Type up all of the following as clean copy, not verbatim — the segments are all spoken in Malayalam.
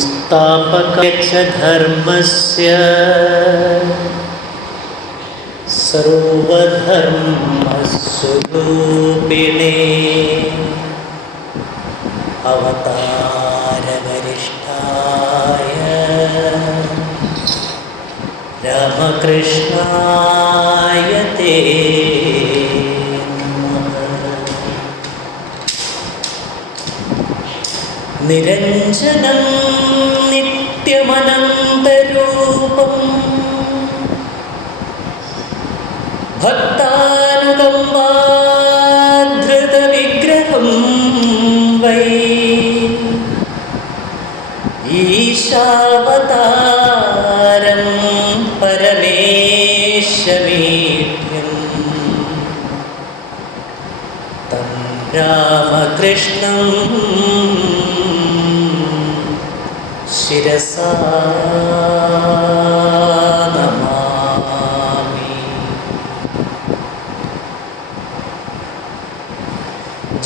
स्थापकस्य धर्मस्य सर्वधर्मस्वरूपिणे अवतारवरिष्ठाय रामकृष्णाय ते നിരഞ്ജനം നിത്യമനന്തരൂപം ഭക്താനുകമ്പാധൃതവിഗ്രഹം വൈ ഈശാവതാരം പരമേശമീഡ്യം തം രാമകൃഷ്ണം ശിരസാ നമാമി.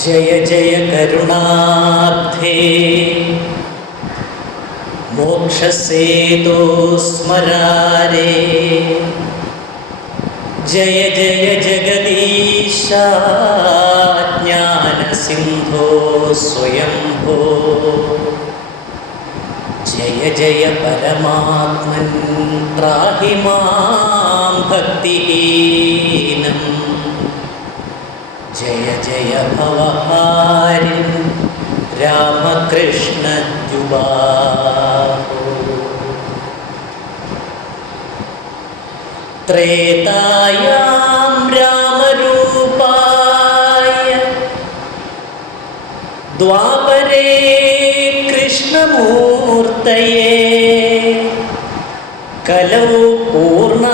ജയ ജയ കരുണാബ്ധേ മോക്ഷസേതോ സ്മരാരേ ജയ ജയ ജഗദീശ ജ്ഞാനസിന്ധോ സ്വയംഭോ ജയ ജയ പരമാത്മൻ ത്രാഹി മാം ഭക്തിഹീനം ജയ ജയ ഭവഹാരിൻ രാമകൃഷ്ണ ദ്യുബാഹോ. ത്രേതായാം രാമരൂപായ ദ്വാപരേ കൃഷ്ണമൂർത്തയേ കലൗ പൂർണ്ണാവതാരായ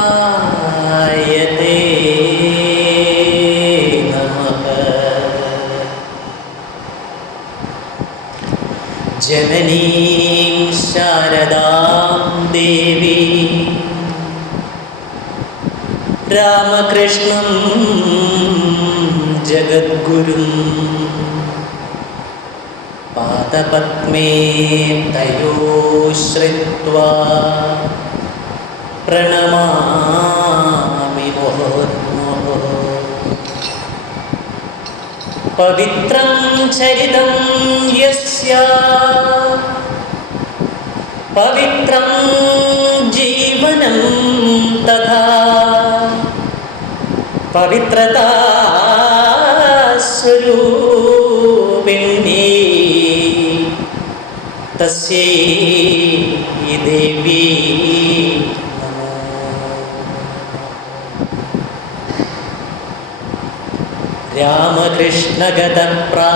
രാമകൃഷ്ണായ തേ നമഃ. ജനനീം ശാരദാം ദേവി രാമകൃഷ്ണം ജഗദ്ഗുരും പാദപത്മേ തയോ ശ്രിത്വാ പ്രണമാമി മുഹുർമുഹു. പവിത്രം ചരിതം യസ്യ പവിത്രം ജീവനം തഥാ പവിത്രതാ സ്വരൂപിണീ തസ്യൈ ദേവി നമോ.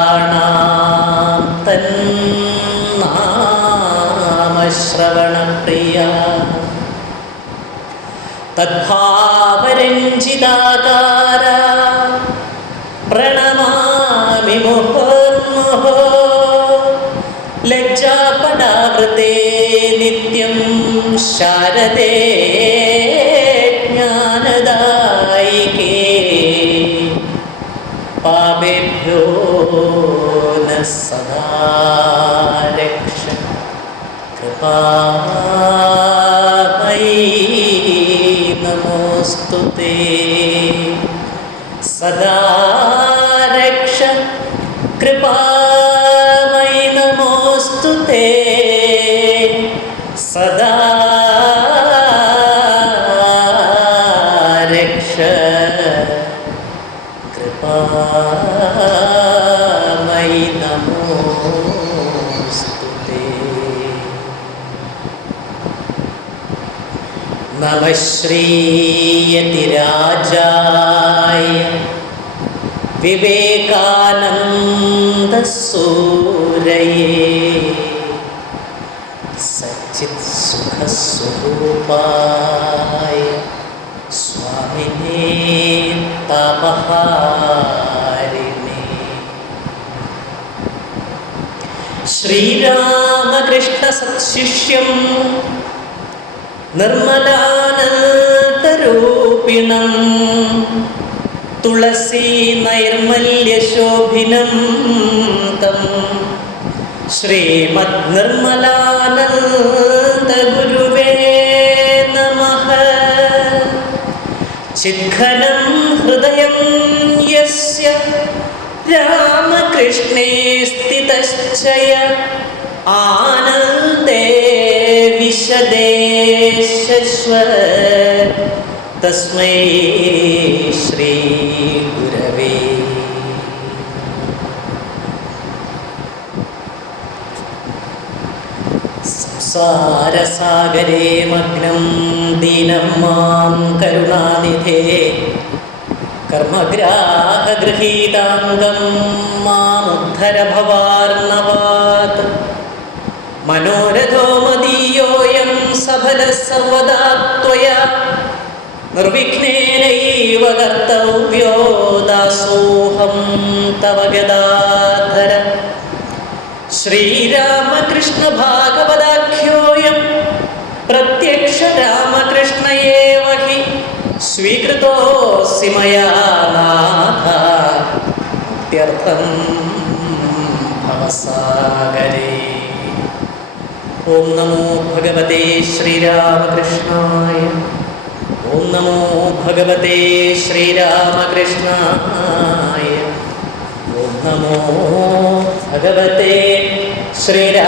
രാമകൃഷ്ണഗതപ്രാണാം തന്നാമശ്രവണപ്രിയാ തദ്ഭാവരഞ്ജിതാകാര പ്രണമാമി മുഹുർമുഹു. ലജ്ജാപടാവൃതേ നിത്യം ശാരദേ ജ്ഞാനദായികേ പാപേഭ്യോ ന സദാ രക്ഷ കൃപാമയീ നമോസ്തുതേ. സദാ രക്ഷ കൃപാമയി നമോസ്തുതേ. സദാ രക്ഷ കൃപാമയി നമോസ്തുതേ. നമഃ ശ്രീയതിരാജായ വിവേകാനന്ദസൂരയേ സച്ചിത് സുഖസ്വരൂപായ സ്വാമിനേ താപഹാരിണേ. ശ്രീരാമകൃഷ്ണ സത്ശിഷ്യം നിർമ്മലാനന്ദ രൂപിണം തുളസീ നൈർമല്യശോഭിനം തം ശ്രീമദ് നിർമ്മലാനന്ദ ഗുരുവേ നമഃ. ചിദ്ഘനം ഹൃദയം യസ്യ രാമകൃഷ്ണേ സ്ഥിതശ്ചയ ആനന്ദേ വിശദേ ശശ്വത തസ്മൈ ശ്രീ ഗുരവേ. സംസാരസാഗരേ മഗ്നം ദീനം മാം കരുണാനിധേ കർമ്മഗ്രാഹഗൃഹീതാംഗം മാമുദ്ധര ഭവാർണവാത്. മനോരഥോ മദീയോയം സഫലഃ സർവദാ ത്വയാ നിർവിഘ്നേനൈവ കർത്തവ്യോ ദാസോഹം തവ ഗദാധര. ശ്രീരാമകൃഷ്ണ ഭാഗവതാഖ്യോയം പ്രത്യക്ഷ രാമകൃഷ്ണ ഏവ ഹി സ്വീകൃതോऽസി മയാ നാഥ മുക്ത്യർത്ഥം ഭവസാഗരേ. ഓം നമോ ഭഗവതേ ശ്രീരാമകൃഷ്ണായ. ഓം നമോ ഭഗവതേ ശ്രീരാമകൃഷ്ണായ. ഓം നമോ ഭഗവതേ ശ്രീരാമകൃഷ്ണായ.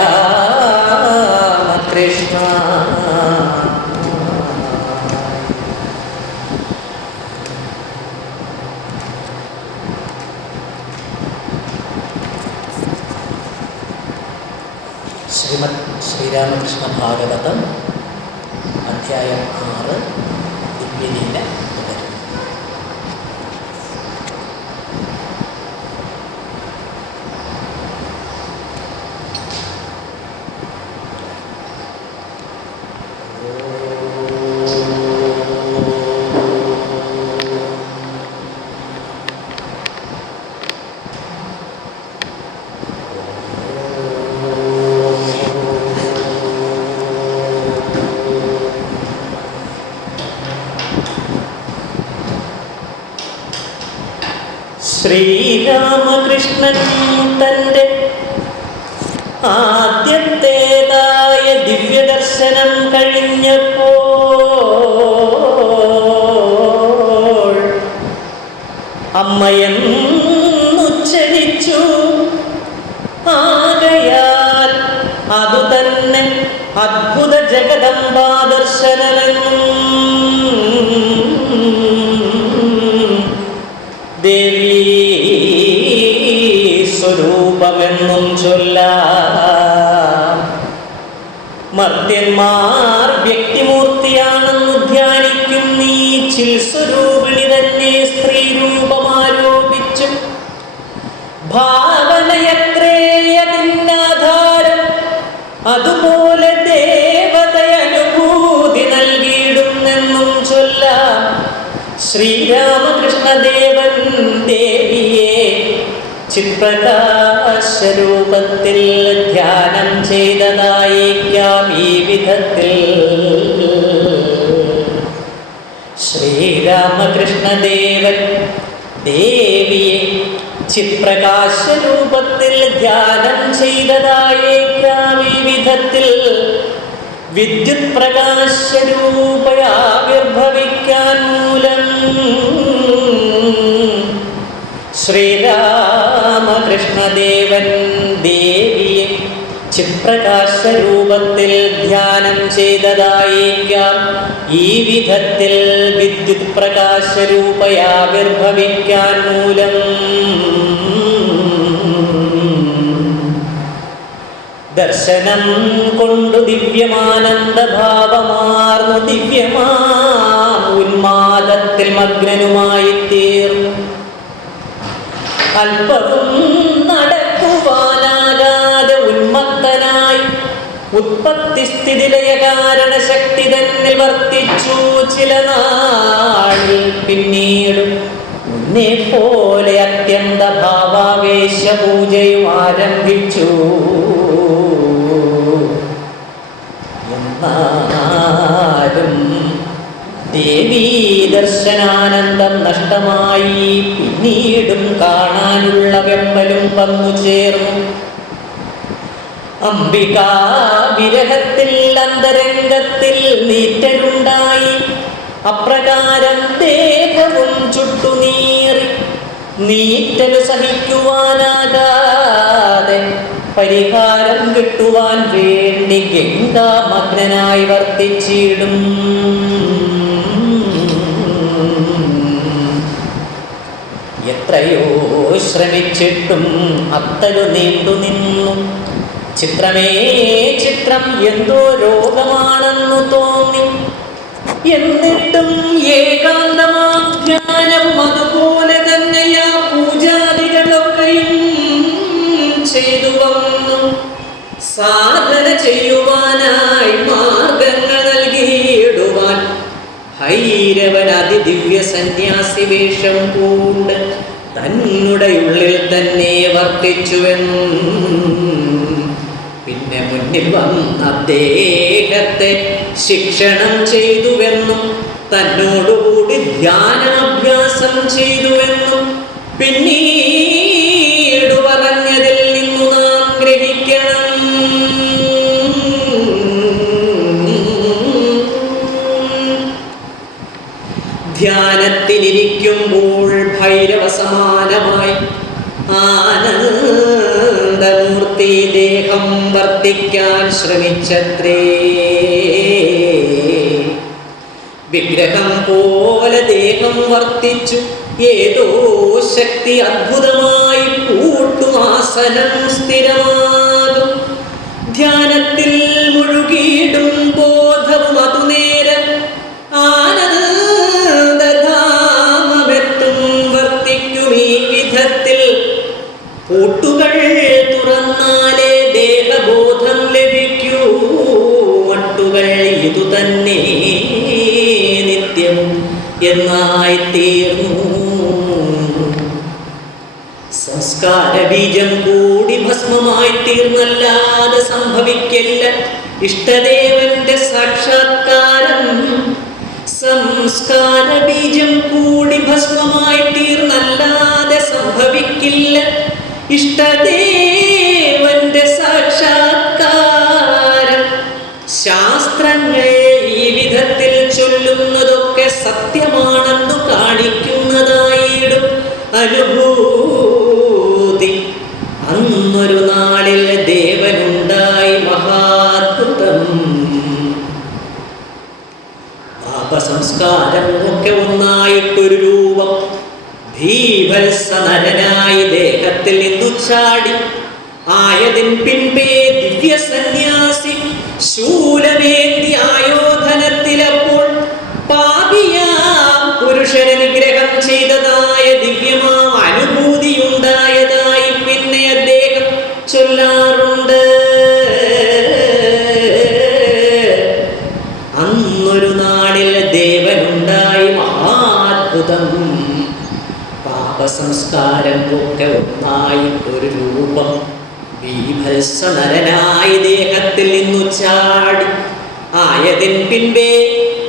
ശ്രീമദ് ശ്രീരാമകൃഷ്ണ ഭാഗവതം അധ്യായം 6 ദിവ്യലീല തുടരും. ശ്രീരാമകൃഷ്ണൻ തൻ്റെ ആദ്യത്തേതായ ദിവ്യദർശനം കഴിഞ്ഞപ്പോൾ അമ്മയെന്നുച്ചരിച്ചു. ആകയാൽ അതുതന്നെ അദ്ഭുത ജഗദംബാദർശനമെന്നും ദേവീ സ്വരൂപമെന്നും ചൊല്ലാം. മർത്യന്മാർ വ്യക്തിമൂർത്തിയാണെന്നു ധ്യാനിക്കും നീ ചിൽസ്വരൂപിണി തന്നെ സ്ത്രീരൂപമാരോപിച്ചു. ഭാവനയത്രേയതിന്നാധാരം അതുപോലെ ദേവതയനുഭൂതി നൽകിയിടുന്നെന്നും ചൊല്ലാം. ശ്രീരാമകൃഷ്ണദേവൻ ദേവിയെ ചിത്പ്രകാശരൂപത്തിൽ ധ്യാനം ചെയ്തതായേക്കാം ഈ വിധത്തിൽ. ശ്രീരാമകൃഷ്ണദേവൻ ദേവിയെ ചിത്പ്രകാശരൂപത്തിൽ ധ്യാനം ചെയ്തതായേക്കാം ഈ വിധത്തിൽ. വിദ്യുത് പ്രകാശരൂപയാവിർഭവിക്കാൻ മൂലം ശ്രീരാമകൃഷ്ണദേവൻ ദേവിയെ ചിത്പ്രകാശരൂപത്തിൽ ധ്യാനം ചെയ്തതായേക്കാം ഈ വിധത്തിൽ. വിദ്യുത് പ്രകാശരൂപയാവിർഭവിക്കാൻ മൂലം ദർശനം കൊണ്ടു ദിവ്യമാനന്ദഭാവമാർന്നു ദിവ്യമാം ഉന്മാദത്തിൽ മഗ്നനുമായി തീർന്നു. അല്പവും നടക്കുവാനാകാതെ ഉന്മത്തനായി ഉത്പത്തിസ്ഥിതിലയ കാരണശക്തി തന്നിൽ വർത്തിച്ചു. ചില നാളിൽ പിന്നീട് മുന്നേ പോലെ അത്യന്ത ഭാവാവേശ പൂജയും ആരംഭിച്ചു. എന്നാലും ദേവീ ദർശനാനന്ദം നഷ്ടമായി. പിന്നീടും കാണാനുള്ള വെമ്പലും വന്നു ചേർന്നു. അംബികാ വിരഹത്തിൽ അന്തരംഗത്തിൽ നീറ്റലുണ്ടായി. അപ്രകാരം ദേഹവും ചുട്ടുനീറി. നീറ്റലു സഹിക്കുവാനാകാതെ പരിഹാരം കിട്ടുവാൻ വേണ്ടി ഗംഗാമഗ്നനായി വർത്തിച്ചിടും. എത്രയോ ശ്രമിച്ചിട്ടും അത്തലു നീണ്ടു നിന്നു. ചിത്രമേ ചിത്രം, എന്തോ രോഗമാണെന്നു തോന്നി. എന്നിട്ടും ഏകാന്തമാം ധ്യാനവും അതുപോലെ തന്നെയാ പൂജാദികളൊക്കെയും ചെയ്തു വന്നു. സാധന ചെയ്യുവാനായി മാർഗങ്ങൾ നൽകിയിടുവാൻ ഭൈരവൻ അതിദിവ്യ സന്യാസി വേഷം പൂണ്ട് തന്നുടെ ഉള്ളിൽ തന്നെ വർത്തിച്ചുവെന്നും പിന്നെ മുന്നിൽ വന്ന അദ്ദേഹത്തെ ശിക്ഷണം ചെയ്തുവെന്നും തന്നോടുകൂടി ധ്യാനാഭ്യാസം ചെയ്തുവെന്നും പിന്നീട് പറഞ്ഞതിൽ നിന്നു നാം ഗ്രഹിക്കണം. ധ്യാനത്തിലിരിക്കുമ്പോൾ ഭൈരവ സമാനമായി ആനന്ദമൂർത്തി ദേഹം വർത്തിക്കാൻ ശ്രമിച്ചത്രേ. വിഗ്രഹം പോലെ ദേഹം വർത്തിച്ചു. ഏതോ ശക്തി അദ്ഭുതമായി കൂട്ടുമാസനം സ്ഥിരമാകും. ധ്യാനത്തിൽ മുഴുകിയിടും ബോധവും അതുനേരം ആനന്ദധാമമെത്തും വർത്തിക്കും. ഈ വിധത്തിൽ പൂട്ടുകൾ തുറന്നാലേ ദേഹബോധം ലഭിക്കൂ. മട്ടുകൾ ഇതുതന്നെ നിത്യം എന്നായിത്തീർന്നു. സംസ്കാര ബീജം കൂടി ഭസ്മമായി തീർന്നല്ലാതെ സംഭവിക്കില്ല ഇഷ്ടദേവന്റെ സാക്ഷാത്കാരം. സംസ്കാര ബീജം കൂടി ഭസ്മമായി തീർന്നല്ലാതെ സംഭവിക്കില്ല ഇഷ്ടദേവന്റെ സാക്ഷാത്കാരം. ശാസ്ത്രങ്ങൾ ഈ വിധത്തിൽ ചൊല്ലുന്നതൊക്കെ സത്യമാണെന്നു കാണിക്കുന്നതായിടും അനുഭൂതി. അന്നൊരു നാളിൽ ദേവനുണ്ടായി മഹാത്ഭുതം. പാപസംസ്കാരം ഒക്കെ ഒന്നായിട്ടൊരു രൂപം ഭീഭത്സനരനായി ദേഹത്തിൽ നിന്നു ചാടി. ആയതിൻ പിൻപേ ദിവ്യ സന്യാസി ശൂലമേന്തി ആയോധനത്തിലപ്പോൾ പാപിയാം പുരുഷനെ നിഗ്രഹം ചെയ്തതായ ദിവ്യമാം അനുഭൂതിയുണ്ടായതായി പിന്നെ അദ്ദേഹം ചൊല്ലാറുണ്ട്. അന്നൊരു നാളിൽ ദേവനുണ്ടായി മഹാത്ഭുതം. പാപസംസ്കാരം ഒക്കെ ഒന്നായിട്ടൊരു രൂപം ബീഭത്സനരനായി ദേഹത്തിൽ നിന്നു ചാടി. ആയതിൻ പിൻപേ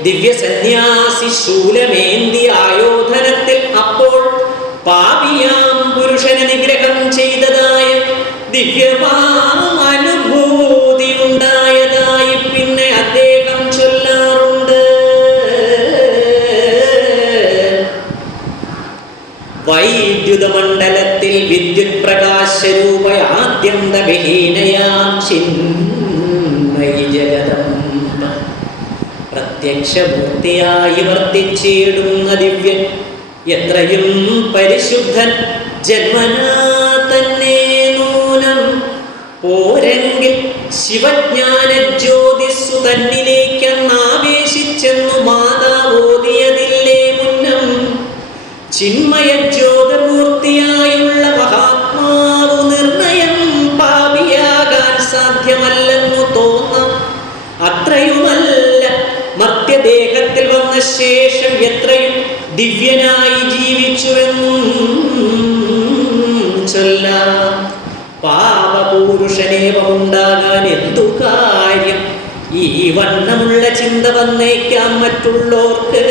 ദിവ്യ സന്യാസി ശൂലമേന്തി ആയോധനത്തിൽ അപ്പോൾ പാപിയാം പുരുഷനെ നിഗ്രഹം ചെയ്തതായ ദിവ്യമാം അനുഭൂതി ഉണ്ടായതായി പിന്നെ അദ്ദേഹം ചൊല്ലാറുണ്ട്. വൈദ്യുത മണ്ഡലത്തിൽ വിദ്യുത് പ്രകാശരൂപയ ആദ്യന്തവിഹീനയാം ചിന്മയി ജഗദംബ പ്രത്യക്ഷമൂർത്തിയായി വർത്തിച്ചിടുന്ന ദിവ്യൻ എത്രയും പരിശുദ്ധൻ. ജന്മനാ തന്നെ നൂനം പോരെങ്കിൽ ശിവജ്ഞാന ജ്യോതിസ്സു തന്നിലേക്കെന്നാവേശിച്ചെന്നു മാതാവോദിയതില്ലേ മുന്നം. ചിന്മയ ജ്യോതിർമൂർത്തിയായുള്ള മഹാത്മാവു നിർണയം പാപിയാകാൻ സാധ്യമല്ലെന്നു തോന്നാം. അത്രയുമല്ല, മർത്യദേഹത്തിൽ വന്ന ശേഷം എത്രയും ദിവ്യനായി ജീവിച്ചുവെന്നും ചൊല്ലാം. പാപപൂരുഷനേവമുണ്ടാകാൻ എന്തു കാര്യം? ഈ വണ്ണമുള്ള ചിന്ത വന്നേക്കാം മറ്റുള്ളോർക്ക്.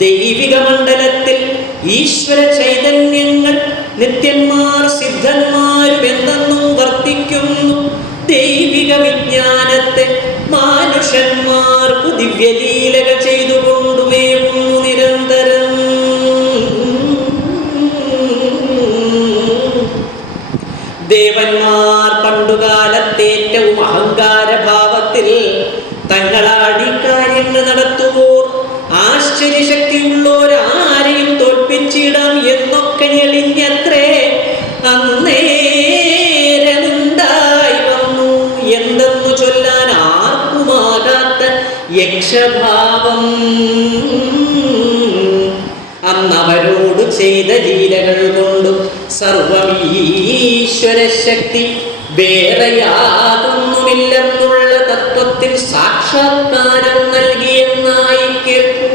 ദൈവിക മണ്ഡലത്തിൽ ഈശ്വര ചൈതന്യങ്ങൾ നിത്യന്മാർ സിദ്ധന്മാരും എന്നെന്നും വർത്തിക്കുന്നു. ദൈവിക വിജ്ഞാനത്തെ മാനുഷന്മാർക്കു ദിവ്യലീലകൾ ചെയ്തുകൊണ്ടുമേവുന്നു നിരന്തരം. ദേവന്മാർ പണ്ടുകാലത്തേറ്റവും അഹങ്കാരഭാവത്തിൽ തങ്ങളാടി കാര്യങ്ങൾ നടത്തുവോർ ആശ്ചര്യശക്തിയുള്ളോരാരെയും തോൽപ്പിച്ചിടാം എന്നൊക്കെ ഞെളിഞ്ഞത്രേ അന്നേരമുണ്ടായി വന്നു. എന്തെന്നു ചൊല്ലാൻ ആർക്കുമാകാത്ത യക്ഷഭാവം. അന്നവരോട് ചെയ്ത ലീലകൾ കൊണ്ടു സർവീശ്വരശക്തി വേറെ യാതൊന്നുമില്ലെന്നുള്ള തത്വത്തിൽ സാക്ഷാത്കാരം നൽകിയെന്നായി കേൾക്കൂ.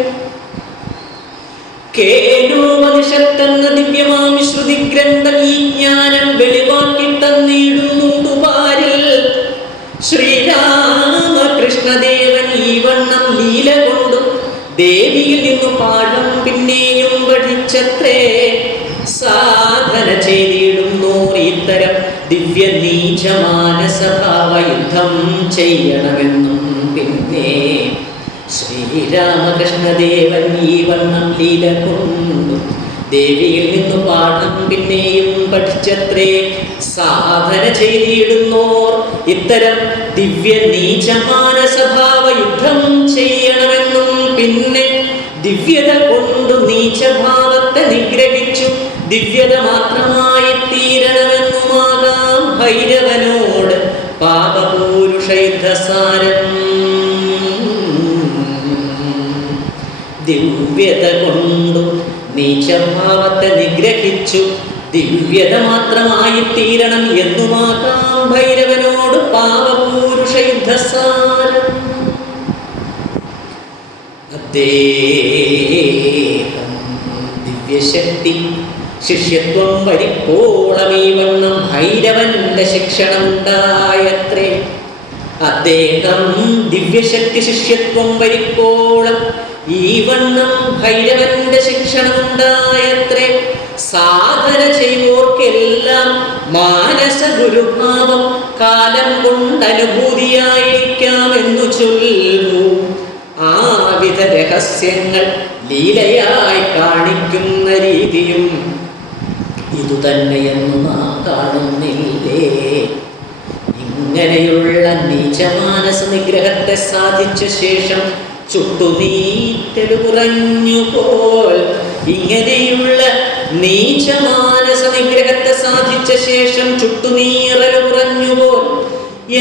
കേനോപനിഷത്തെന്ന ദിവ്യമാം ശ്രുതി ഗ്രന്ഥം ഈ ജ്ഞാനം വെളിവാക്കി തന്നിടുന്നുണ്ടു പാരിൽ. ശ്രീരാമകൃഷ്ണദേവൻ ഈ വണ്ണം ലീല കൊണ്ടു ദേവിയിൽ നിന്നു പാഠം പിന്നെയും പഠിച്ചത്രേ. സാധന ചെയ്തിടുന്നോർ ഇത്തരം ദിവ്യ നീചമാനസഭാവ യുദ്ധം ചെയ്യണമെന്നും പിന്നെ ശ്രീരാമകൃഷ്ണദേവൻ ഈ വണ്ണം ലീല കൊണ്ടു ദേവിയിൽ നിന്നു പാഠം പിന്നെയും പഠിച്ചത്രേ. സാധന ചെയ്തിടുന്നോർ ഇത്തരം ദിവ്യ നീചമാനസഭാവ യുദ്ധം ചെയ്യണമെന്നും പിന്നെ ദിവ്യത കൊണ്ടു നീചഭാവത്തെ നിഗ്രഹിച്ചു ദിവ്യത മാത്രമായി തീരണമെന്നുമാകാം ഭൈരവനോട് പാപപൂരുഷയുദ്ധസാരം. ദിവ്യത കൊണ്ടു നീചഭാവത്തെ നിഗ്രഹിച്ചു ദിവ്യത മാത്രമായി തീരണം എന്നുമാകാം ഭൈരവനോട് പാപപൂരുഷയുദ്ധസാരം. അദ്ദേഹം ദിവ്യശക്തി ശിഷ്യത്വം വരിപ്പോളം ഈ വണ്ണം ഭൈരവന്റെ ശിക്ഷണം ഉണ്ടായത്രേ. അദ്ദേഹം ദിവ്യശക്തി ശിഷ്യത്വം വരിപ്പോളം ഈ വണ്ണം ഭൈരവന്റെ ശിക്ഷണം ഉണ്ടായത്രേ. സാധന ചെയ്യോർക്കെല്ലാം മാനസ ഗുരുഭാവം കാലം കൊണ്ടനുഭൂതിയായിരിക്കാമെന്നു ചൊല്ലു. ആവിധ രഹസ്യങ്ങൾ ലീലയായി കാണിക്കുന്ന രീതിയും ഇതുതന്നെയെന്നു നാം കാണുന്നില്ലേ? ഇങ്ങനെയുള്ള നീചമാനസ നിഗ്രഹത്തെ സാധിച്ച ശേഷം ചുട്ടുനീറ്റൽ കുറഞ്ഞുപോൽ. ഇങ്ങനെയുള്ള നീചമാനസ നിഗ്രഹത്തെ സാധിച്ച ശേഷം ചുട്ടുനീറൽ കുറഞ്ഞുപോൽ.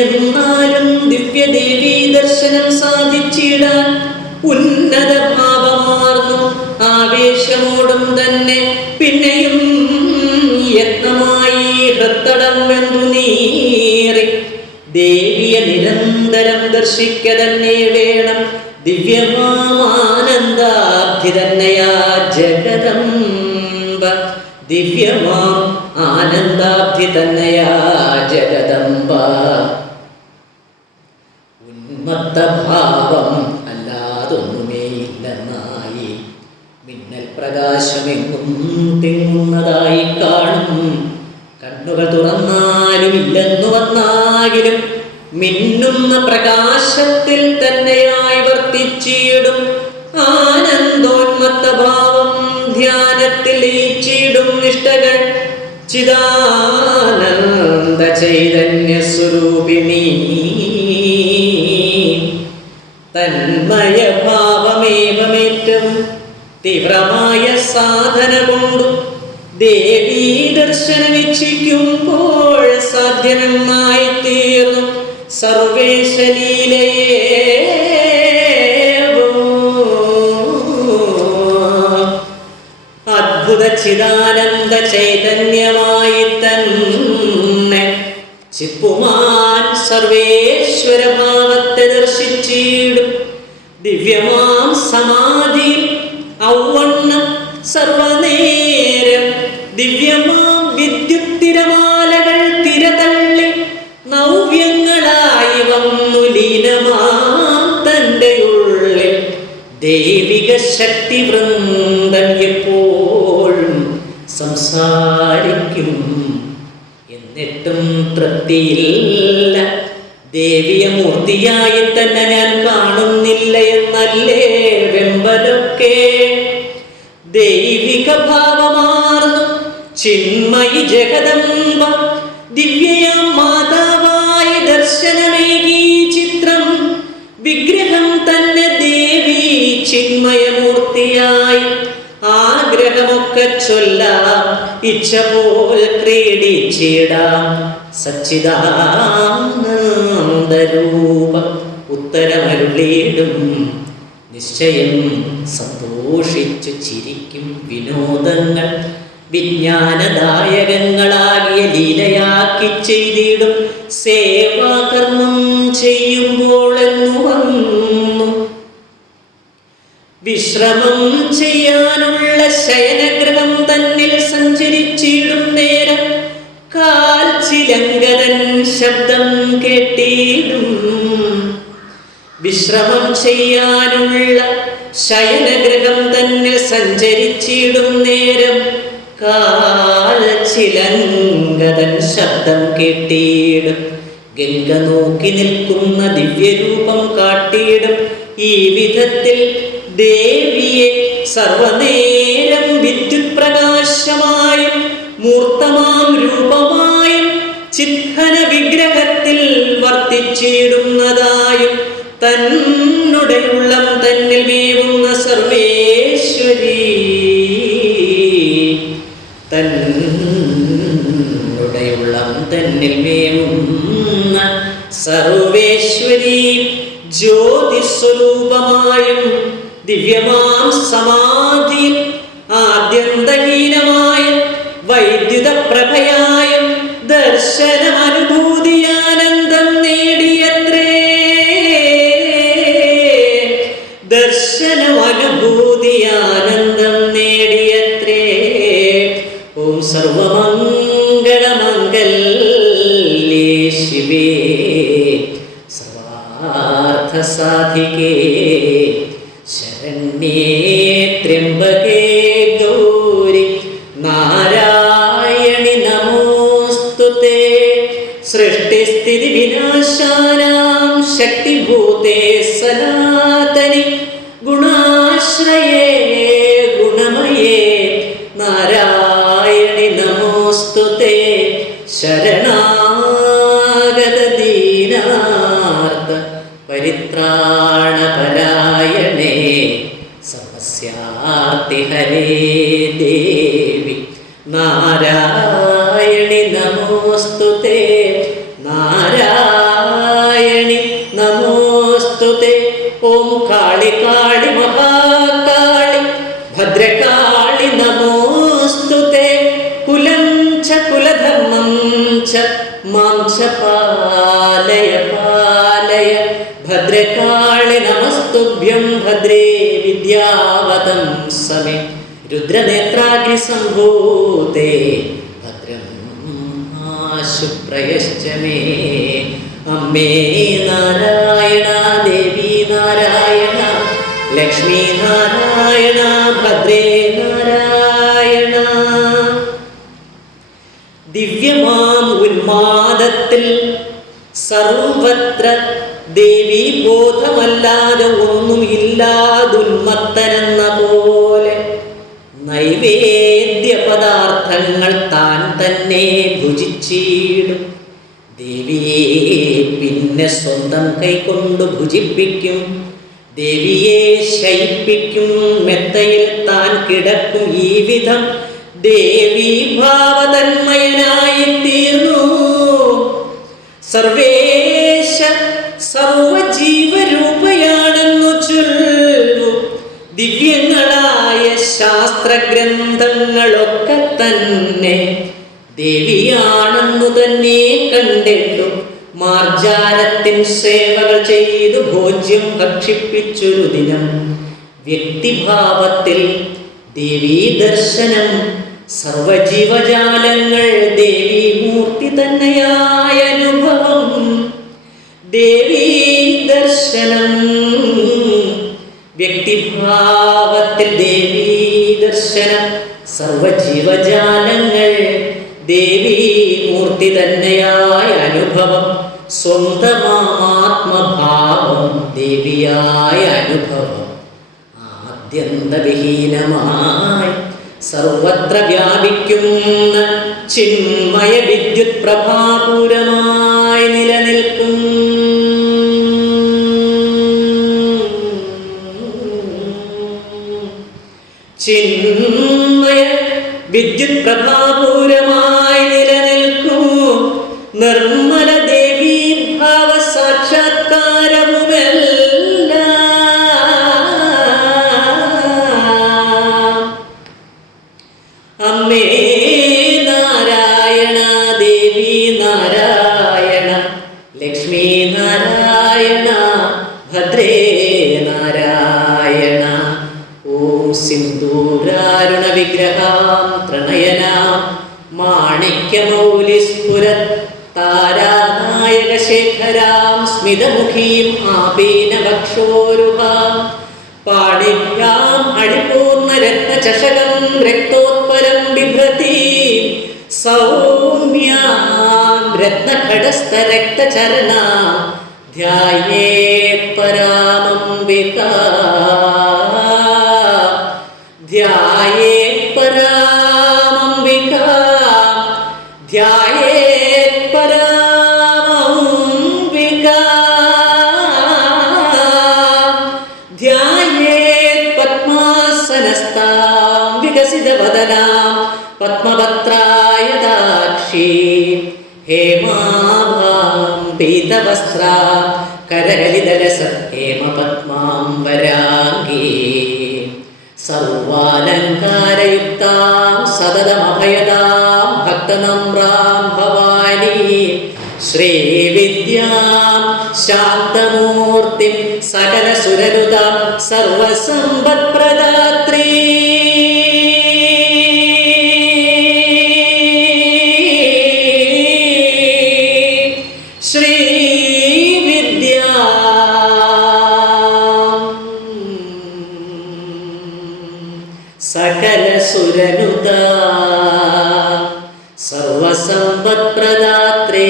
എന്നാലും ദിവ്യദേവീ ദർശനം സാധിച്ചിടാൻ ഉന്നത ഭാവമാർന്നു ആവേശമോടും തന്നെ പിന്നെയും യത്നമായി ഹൃത്തടം വെന്തു നീറി ദേവിയെ നിരന്തരം ദർശിക്ക തന്നെ വേണം. ദിവ്യമാനന്ദാബ്ധി തന്നെയാ ജഗദംബ. ദിവ്യമാം ആനന്ദാബ്ധി തന്നെയാ ജഗദംബ. ഉന്മത്തഭാവം അല്ലാതൊന്നുമേ ഇല്ലെന്നായി മിന്നൽ പ്രകാശമെങ്ങും തിങ്ങുന്നതായി കാണും. കണ്ണുകൾ തുറന്നാലും ഇല്ലെന്നു വന്നാകിലും മിന്നുന്ന പ്രകാശത്തിൽ തന്നെയായി വർത്തിച്ചിടും. ആനന്ദോന്മത്തഭാവം ധ്യാനത്തിൽ ലയിച്ചിടും നിഷ്ഠകൾ. ചിദാനന്ദ ചൈതന്യ സ്വരൂപിണി തന്മയ ഭാവമേവമേറ്റവും തീവ്രമായ സാധന കൊണ്ടു ദേവീ ദർശനമിച്ഛിക്കുമ്പോൾ സാധ്യമെന്നായി തീർന്നു സർവേശലീലയേ. അദ്ഭുത ചിദാനന്ദ ചൈതന്യമായി തന്നെ ചിപ്പുമാൻ സർവേശ്വര ഭാവത്തെ ദർശിച്ചിടും. ദിവ്യമാം സമാധിയിൽ ഔവണ്ണം സർവനേരം ദിവ്യമാം വിദ്യുത്തിരമാലകൾ തിരതള്ളി നവ്യങ്ങളായി വന്നു ലീനമാ ശക്തിവൃന്ദം എപ്പോഴും സംസാരിക്കും. എന്നിട്ടും തൃപ്തിയില്ല. ദേവിയെ മൂർത്തിയായി തന്നെ ഞാൻ കാണുന്നില്ല എന്നല്ലേ വെമ്പലൊക്കെ. ദൈവിക ഭാവമാർന്നു ചിന്മയി ജഗദംബ ദിവ്യയാം മാതാവായി ദർശനമേകി ചിത്രം വിഗ്രഹം തന്നെ ദേവി ചിന്മയമൂർത്തിയായി. ആഗ്രഹമൊക്കെ ചൊല്ലാം, ഇച്ഛ പോൽ ക്രീഡിച്ചിടാം. സച്ചിദാനന്ദരൂപ ഉത്തരമരുളിയിടും. നിശ്ചയം സന്തോഷിച്ചു ചിരിക്കും വിനോദങ്ങൾ വിജ്ഞാനദായകങ്ങളാകിയ ലീലയാക്കി ചെയ്തിടും. സേവാകർമ്മം ചെയ്യുമ്പോൾ എന്നു വന്നു വിശ്രമം ചെയ്യാനുള്ള ശയനഗ്രഹം തന്നിൽ സഞ്ചരിച്ചിടും നേരം കാൽ ചിലങ്കരൻ ശബ്ദം കേട്ടിടും. വിശ്രമം ചെയ്യാനുള്ള ശയനഗ്രഹം തന്നിൽ സഞ്ചരിച്ചിടും നേരം കാൽ ചിലങ്കരൻ ശബ്ദം കേട്ടിടും. ഗംഗ നോക്കി നിൽക്കുന്ന ദിവ്യരൂപം കാട്ടിയിടും. ഈ വിധത്തിൽ ദേവിയെ സർവനേരം വിദ്യുത് പ്രകാശമായും മൂർത്തമാം രൂപമായും ചിത്ഘന വിഗ്രഹത്തിൽ വർത്തിച്ചിടുന്നതായും തന്നുടെ ഉള്ളം തന്നിൽ മേവുന്ന സർവേശ്വരി, തന്നുടെ ഉള്ളം തന്നിൽ മേവുന്ന സർവേശ്വരി ജ്യോതിസ്വരൂപമായും ദിവ്യമാം സമാധിയിൽ ആദ്യന്തഹീനമായ വൈദ്യുത പ്രഭയായും ദർശനമനുഭൂതിയാനന്ദം നേടിയത്രേ. ദർശനമനുഭൂതിയാനന്ദം നേടിയത്രേ. ഓം സർവമംഗളമംഗല്യേ ശിവേ സർവാർത്ഥസാധികേ ശരണ്യേ ത്ര്യംബകേ ഗൗരി നാരായണി നമോസ്തുതേ. സൃഷ്ടിസ്ഥിതി വിനാശാനാം ശക്തിഭൂതേ സനാതനി ഗുണാശ്രയേ ഗുണമയേ നാരായണി നമോസ്തുതേ. ശരണാഗത ദീനാർത്ത പരിത്രാണപരായണേ സമസ്യാർത്തി ഹരേ ദേവി നാരായണി നമോസ്തുതേ. നാരായണി നമോസ്തുതേ. ഓം കാളി കാളി മഹാകാളി ഭദ്രകാളി നമോസ്തുതേ. കുലം ച കുലധർമ്മം ച മാം ച പാലയ പാലയ ഭദ്രകാളി നമസ്തുഭ്യം. ഭദ്രേ വിദ്യാവതം സമേ രുദ്രനേത്രാഗ്നി സംഭൂതേ ഭദ്രം ശുപ്രയശ്ച മേ. അമ്മേ നാരായണ, ദേവി നാരായണ, ലക്ഷ്മി നാരായണ, ഭദ്രേ നാരായണ. ദിവ്യമാം ഉന്മാദത്തിൽ സർവത്ര ദേവി ബോധമല്ലാതെ ഒന്നും ഇല്ലാതുന്മത്തനെന്ന പോലെ നൈവേദ്യ പദാർത്ഥങ്ങൾ താൻ തന്നെ ഭുജിച്ചിടും. ദേവിയെ പിന്നെ സ്വന്തം കൈകൊണ്ട് ഭുജിപ്പിക്കും. ദേവിയെ ശയിപ്പിക്കും. മെത്തയിൽ താൻ കിടക്കും. ഈ വിധം ദേവി ഭാവതന്മയനായി തീർന്നു. സർവേശ സർവജീവരൂപയാണെന്നു ചൊല്ലു. ദിവ്യങ്ങളായ ശാസ്ത്രഗ്രന്ഥങ്ങളൊക്കെ തന്നെ ദേവിയാണെന്നു തന്നെ കണ്ടിട്ടു. മാർജാലത്തിൻ സേവകൾ ചെയ്തു ഭോജ്യം ഭക്ഷിപ്പിച്ചൊരു ദിനം വ്യക്തിഭാവത്തിൽ ദേവീ ദർശനം. സർവജീവജാലങ്ങൾ ദേവീ മൂർത്തി തന്നെയായ അനുഭവം. ദേവീ ദർശനം വ്യക്തിഭാവത്തിൽ ഭാവത്തിൽ ദേവീ ദർശനം സർവജീവജാലങ്ങൾ ദേവീ മൂർത്തി തന്നെയായ അനുഭവം സ്വന്തമാത്മഭാവം ദേവിയായ അനുഭവം ആദ്യന്തവിഹീനമായി സർവത്ര വ്യാപിക്കുന്ന ചിന്മയ വിദ്യുത് പ്രഭാപൂരമായി നിലനിൽക്കും ചിന്മയ വിദ്യുത് പ്രഭാപൂരമായി നിലനിൽക്കും നിർമ്മല ദേവീ ഭാവ സാക്ഷാത്കാരവുമല്ല അമ്മേ നാരായണ ദേവി നാരായണ ലക്ഷ്മീ നാരായണ ഭദ്രേ നാരായണ ഓം സിന്ദൂരാരുണ വിഗ്രഹാം ത്രണയനാം മാണിക്യമൗലിസ്ഫുരത് താരാനായക ശേഖരാം സ്മിതമുഖീം ആപീനവക്ഷോരുഹാം പാണിഭ്യാം അടിപൂർണ രത്നചഷകം രക്തോത്പലം ബിഭ്രതീം സൗമ്യാം രത്നഖടസ്ഥ രക്തചരണാം ധ്യായേത് പരാമംബികാ ധ്യായേത് പരാമംബികാ ധ്യായേത് പരാമംബികാ ധ്യായേത് പദ്മാസനസ്ഥാം വികസിതവദനാം പത്മപത്രായതാക്ഷീം ഹേമാഭാം പീതവസ്ത്രാം കരകലിതലസം ഹേമപത്മാംബരാംഗീം സർവാലങ്കാരയുക്താം സതതമഭയദാം ഭക്തനമ്രാം ഭവാനീം ശ്രീവിദ്യാം ശാന്തമൂർത്തിം സകലസുരനുതാം സർവസമ്പത്പ്രദാത്രീ സകലസുരനുത സർവസമ്പത്പ്രദാത്രേ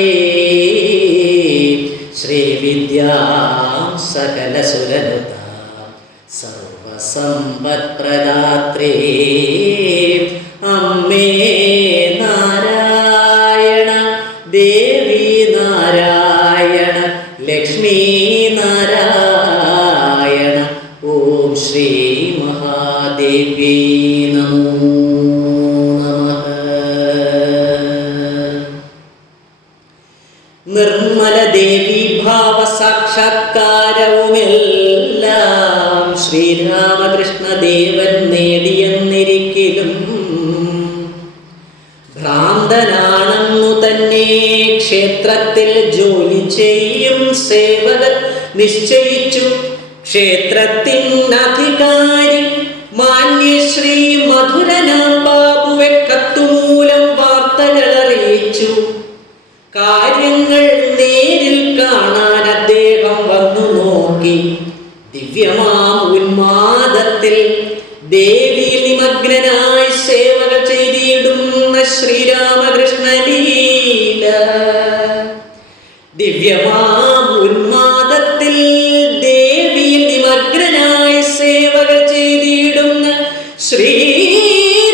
ശ്രീവിദ്യാം സകലസുരനുത സർവസമ്പത്പ്രദാത്രേ അമ്മേ നാരായണ ദേവി നാരായണ ലക്ഷ്മീ നാരായണ ഓം ശ്രീ മഹാദേവി നമോ നമഃ. നിർമ്മല ദേവി ഭാവ സാക്ഷാത്കാരവുമെല്ലാം ശ്രീരാമകൃഷ്ണദേവൻ നേടിയെന്നിരിക്കലും ഭ്രാന്തനാണെന്നു തന്നെ ക്ഷേത്രത്തിൽ ജോലി ചെയ്യും സേവകർ നിശ്ചയിച്ചു. ക്ഷേത്രത്തിനധികാരി മാന്യശ്രീ മധുരനാം ബാബുവെ കത്തുമൂലം വാർത്തകൾ അറിയിച്ചു. കാര്യങ്ങൾ നേരിൽ കാണാൻ അദ്ദേഹം വന്നു നോക്കി. ദിവ്യമാം ഉന്മാദത്തിൽ ദേവിയിൽ നിമഗ്നനായി സേവകൾ ചെയ്തിടുന്ന ശ്രീരാമകൃഷ്ണ ലീല. ദിവ്യമാം ഉന്മാദത്തിൽ ദേവിയിൽ നിമഗ്നനായി സേവകൾ ചെയ്തിടുന്ന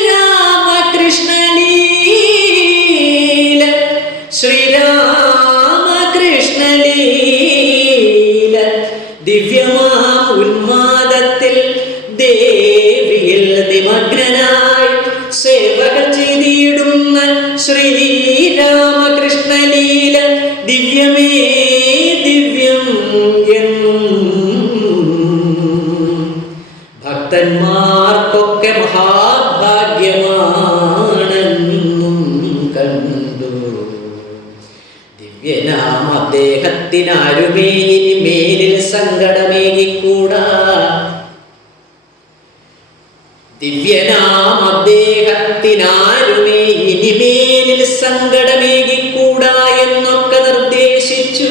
ശ്രീരാമകൃഷ്ണ ലീല. ശ്രീരാമകൃഷ്ണ ലീല. ദിവ്യമാം ഉന്മാദത്തിൽ ദേവിയിൽ നിമഗ്നനായി സേവകൾ ചെയ്തിടുന്ന ശ്രീരാമകൃഷ്ണ ലീല. ദിവ്യമേ ദിവ്യം എന്നും ഭക്തന്മാർക്കൊക്കെ മഹാഭാഗ്യമാണെന്നും കണ്ടു. ദിവ്യനാം അദ്ദേഹത്തിനാരുമേ ഇനി മേലിൽ സങ്കടമേകിക്കൂടാ. ദിവ്യനാം അദ്ദേഹത്തിനാരുമേ ഇനിമേലിൽ സങ്കടമേകിക്കൂടാ എന്നൊക്കെ നിർദ്ദേശിച്ചു.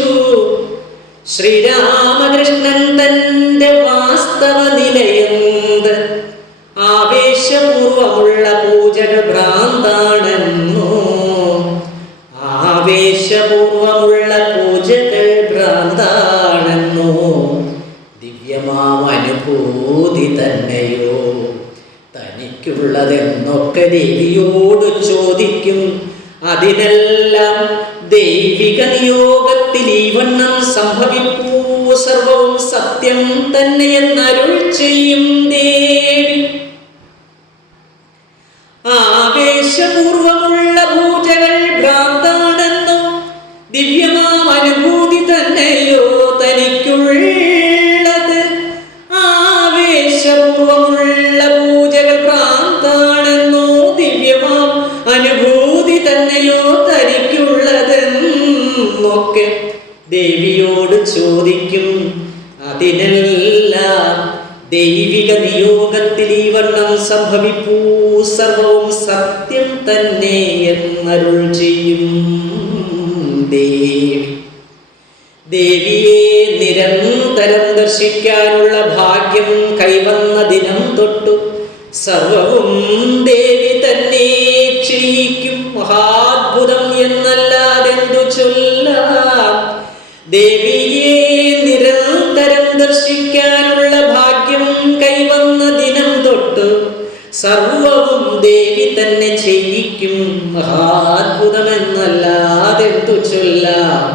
ശ്രീരാമകൃഷ്ണൻ തന്റെ വാസ്തവ നിലയെന്ത് ആവേശപൂർവമുള്ള പൂജകൾ ഭ്രാന്താണെന്നോ, ആവേശപൂർവമുള്ള പൂജകൾ ഭ്രാന്താണെന്നോ, ദിവ്യമാം അനുഭൂതി തന്നെയോ തനിക്കുള്ളതെന്നൊക്കെ ദേവിയോട് ചോദിക്കും. അതിനെല്ലാം ദൈവിക നിയോഗത്തിൽ ഈ വണ്ണം സംഭവിപ്പൂ, സർവവും സത്യം തന്നെയെന്നരുൾ ചെയ്യും ദേവി. ആവേശപൂർവമുള്ള പൂജകൾ ഭ്രാന്താണെന്നോ, ദിവ്യമാം അനുഭൂതി തന്നെയോ തനിക്കുള്ളത്. ആവേശപൂർവമുള്ള പൂജകൾ ഭ്രാന്താണെന്നോ, ദിവ്യമാം അനുഭൂതി തന്നെയോ തനിക്കുള്ളതെന്നൊക്കെ ദേവിയോട് ചോദിക്കും. അതിനെല്ലാം ദൈവിക നിയോഗത്തിൽ ഈ വണ്ണം സംഭവിപ്പൂ, സർവവും സത്യം തന്നെ എന്നരുൾ ചെയ്യും ദേവി. ദേവിയെ നിരന്തരം ദർശിക്കാനുള്ള ഭാഗ്യം കൈവന്ന ദിനം തൊട്ടു സർവവും ദേവി തന്നെ ചെയ്യിക്കും. മഹാത്ഭുതം എന്നല്ലാതെന്തു ചൊല്ലാം. ദേവിയെ നിരന്തരം ദർശിക്കാനുള്ള ഭാഗ്യം കൈവന്ന ദിനം തൊട്ട് സർവവും ദേവി തന്നെ ചെയ്യിക്കും. മഹാത്ഭുതമെന്നല്ലാതെന്തു ചൊല്ലാം.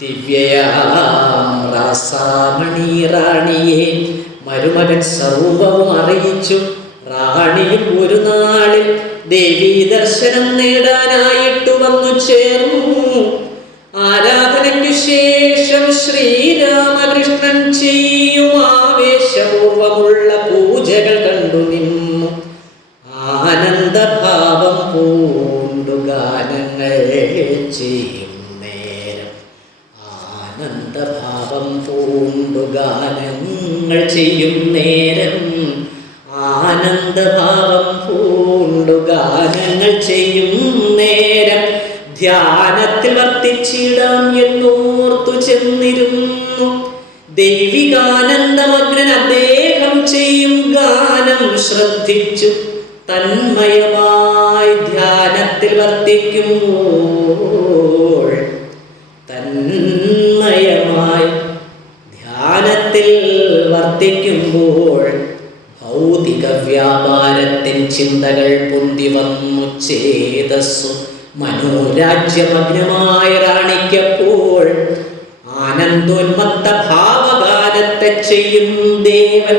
ദിവ്യയാം റാസാമണി റാണിയെ മരുമകൻ സർവവും അറിയിച്ചു. റാണിയും ഒരു നാളിൽ ദേവീ ദർശനം നേടാനായിട്ടു വന്നു ചേർന്നു. ആരാധനയ്ക്കു ശേഷം ശ്രീരാമകൃഷ്ണൻ ചെയ്യും ആവേശപൂർവമുള്ള പൂജകൾ കണ്ടു നിന്നു. ആനന്ദഭാവം പൂണ്ടു ഗാനങ്ങൾ ചെയ്യും നേരം, ആനന്ദഭാവം പൂണ്ടു ഗാനങ്ങൾ ചെയ്യും നേരം, ആനന്ദഭാവം പൂണ്ടു ഗാനങ്ങൾ ചെയ്യും നേരം, ധ്യാനത്തിൽ വർത്തിച്ചിടാം എന്നോർത്തു ചെന്നിരുന്നു. ദൈവികാനന്ദമഗ്നൻ അദ്ദേഹം ചെയ്യും ഗാനം ശ്രദ്ധിച്ചു. തന്മയമായി ധ്യാനത്തിൽ വർത്തിക്കുമ്പോൾ, തന്മയമായി ധ്യാനത്തിൽ വർത്തിക്കുമ്പോൾ ഭൗതിക വ്യാപാരത്തിൻ ചിന്തകൾ പൊന്തി വന്നു ചേതസ്സു മനോരാജ്യമഗ്നമായ റാണിക്കപ്പോൾ ആനന്ദോന്മത്ത ഭാവഗാനത്തെ ചെയ്യും ദേവൻ.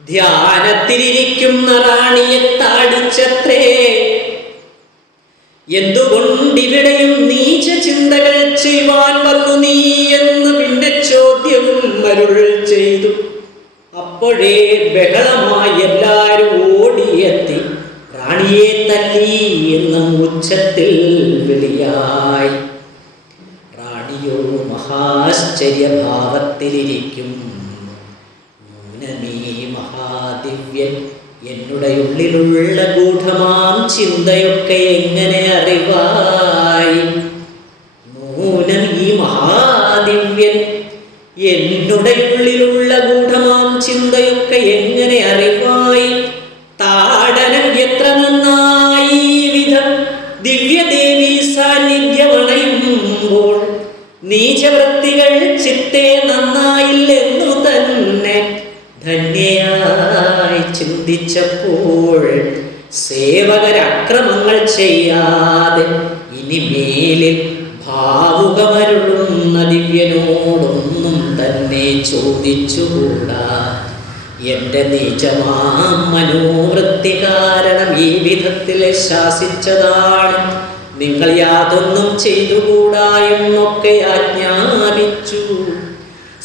ധ്യാനത്തിലിരിക്കുന്ന റാണിയെ താടിച്ചത്രേ. എന്തുകൊണ്ടിവിടെയും നീച ചിന്തകൾ ചെയ്യുവാൻ വന്നു നീ എന്ന് പിന്നെ ചോദ്യവും അരുൾ ചെയ്തു. അപ്പോഴേ ബഹളമായി എല്ലാവരും ഓടിയെത്തി റാണിയെ തല്ലി എന്ന ഉച്ചത്തിൽ വിളിയായി. റാണിയോ മഹാശ്ചര്യഭാവത്തിലിരിക്കും. നൂനമീ മഹാദിവ്യൻ എന്നുടെ ഉള്ളിലുള്ള ഗൂഢമാം ചിന്തയൊക്കെ എങ്ങനെ അറിവായി? നൂനം ഈ മഹാദിവ്യൻ എന്നുടെ ഉള്ളിലുള്ള ഗൂഢമാം ചിന്തയൊക്കെ എങ്ങനെ അറിവായി? താടനം എത്ര നന്നായി വിധം ദിവ്യദേവി സാന്നിധ്യമണയുമ്പോൾ നീചവൃത്തികൾ ചിത്തെ നന്നായില്ലെന്നു തന്നെ ധന്യയായി ചിന്തിച്ചപ്പോൾ സേവകരക്രമങ്ങൾ ചെയ്യാതെ ഇനിമേലിൽ ഭാവുകമരുളുന്ന ദിവ്യനോടൊന്നും തന്നെ ചോദിച്ചുകൂടാ. എന്റെ നീചമാം മനോവൃത്തി കാരണം ഈ വിധത്തിൽ ശാസിച്ചതാണ്. നിങ്ങൾ യാതൊന്നും ചെയ്തുകൂടാ എന്നൊക്കെ ആജ്ഞാപിച്ചു.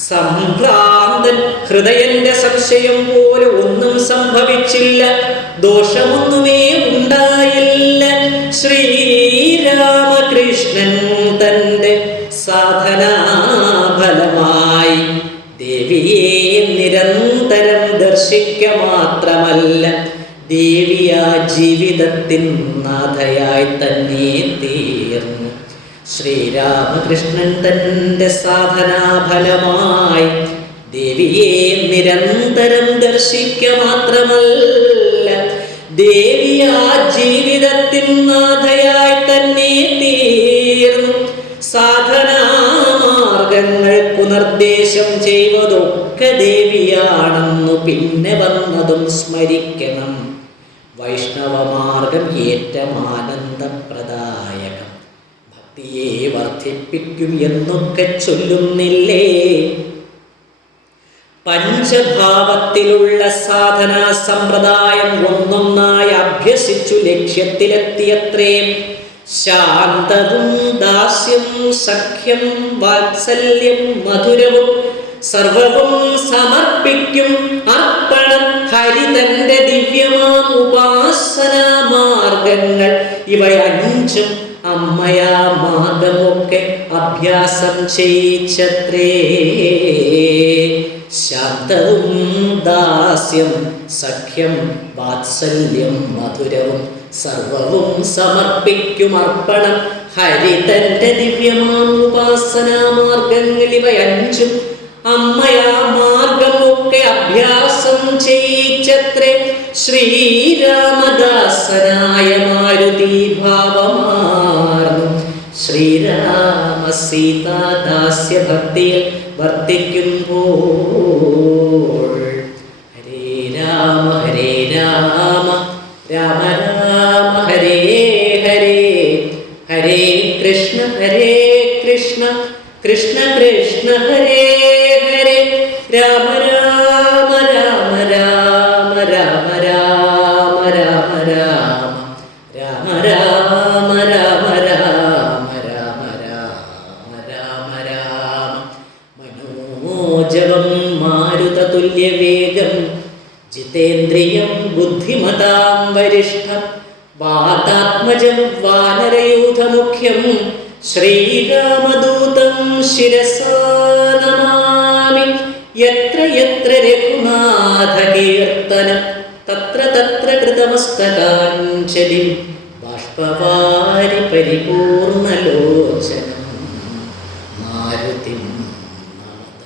സംഭ്രാന്തൻ ഹൃദയന്റെ സംശയം പോലെ ഒന്നും സംഭവിച്ചില്ല, ദോഷമൊന്നുമേ ഉണ്ടായില്ല. ശ്രീരാമകൃഷ്ണൻ തന്റെ സാധനാഫലമായി ദേവിയെ നിരന്തരം ദർശിക്ക മാത്രമല്ല, ദേവിയാ ജീവിതത്തിൻ നാഥയായി തന്നെ തീർന്നു. ശ്രീരാമകൃഷ്ണൻ തന്റെ സാധനാഫലമായി ദേവിയെ നിരന്തരം ദർശിക്ക മാത്രമല്ല, ദേവിയാ ജീവിതത്തിൻ നാഥയായി തന്നെ തീർന്നു. സാധനാമാർഗങ്ങൾക്കു നിർദ്ദേശം ചെയ്വതൊക്കെ ദേവിയാണെന്നു പിന്നെ വന്നതും സ്മരിക്കണം. വൈഷ്ണവമാർഗം ഏറ്റവും ആനന്ദപ്രദായകം, ഭക്തിയെ വർദ്ധിപ്പിക്കും എന്നൊക്കെ ചൊല്ലുന്നില്ലേ. പഞ്ചഭാവത്തിലുള്ള സാധനാ സമ്പ്രദായം ഒന്നൊന്നായി അഭ്യസിച്ചു ലക്ഷ്യത്തിലെത്തിയത്രേ. ശാന്തവും ദാസ്യം സഖ്യം വാത്സല്യം മധുരവും സർവവും സമർപ്പിക്കും അർപ്പണം ഹരി തന്റെ ദിവ്യമാം ഉപാസനാ മാർഗങ്ങൾ ഇവയഞ്ചും അമ്മയാ മാർഗമൊക്കെ അഭ്യാസം ചെയ്യിച്ചത്രേ. ശാന്തവും ദാസ്യം സഖ്യം വാത്സല്യം മധുരവും സർവവും സമർപ്പിക്കും അർപ്പണം ഹരി തന്റെ ദിവ്യമാം ഉപാസനാ മാർഗങ്ങൾ ഇവയഞ്ചും അമ്മയാ മാർഗമൊക്കെ അഭ്യാസം ചെയ്യിച്ചത്രേ. ശ്രീരാമദാസനായ മാരുതി ഭാവമാർന്നു ശ്രീരാമ സീതാദാസ്യ ഭക്തിയിൽ വർത്തിക്കുമ്പോൾ. ഹരേ രാമ രാമ രാമ ഹരേ ഹരേ, ഹരേ കൃഷ്ണ കൃഷ്ണ കൃഷ്ണ ഹരേ ഹരേ, രാമ രാമ രാമ രാമ രാമ രാമ രാമ രാമ രാമ രാമ രാമ രാമ രാമ രാമ രാമ രാമ. മനോജവം മാരുതതുല്യവേഗം ജിതേന്ദ്രിയം ബുദ്ധിമതാം വരിഷ്ഠം വാതാത്മജം വാനരയൂഥമുഖ്യം ശ്രീരാമദൂതം ശിരസാ നമാമി. യത്ര യത്ര രഘുനാഥകീർത്തനം തത്ര തത്ര കൃതമസ്തകാഞ്ജലിം ബാഷ്പവാരി പരിപൂർണലോചനം മാരുതിം നമത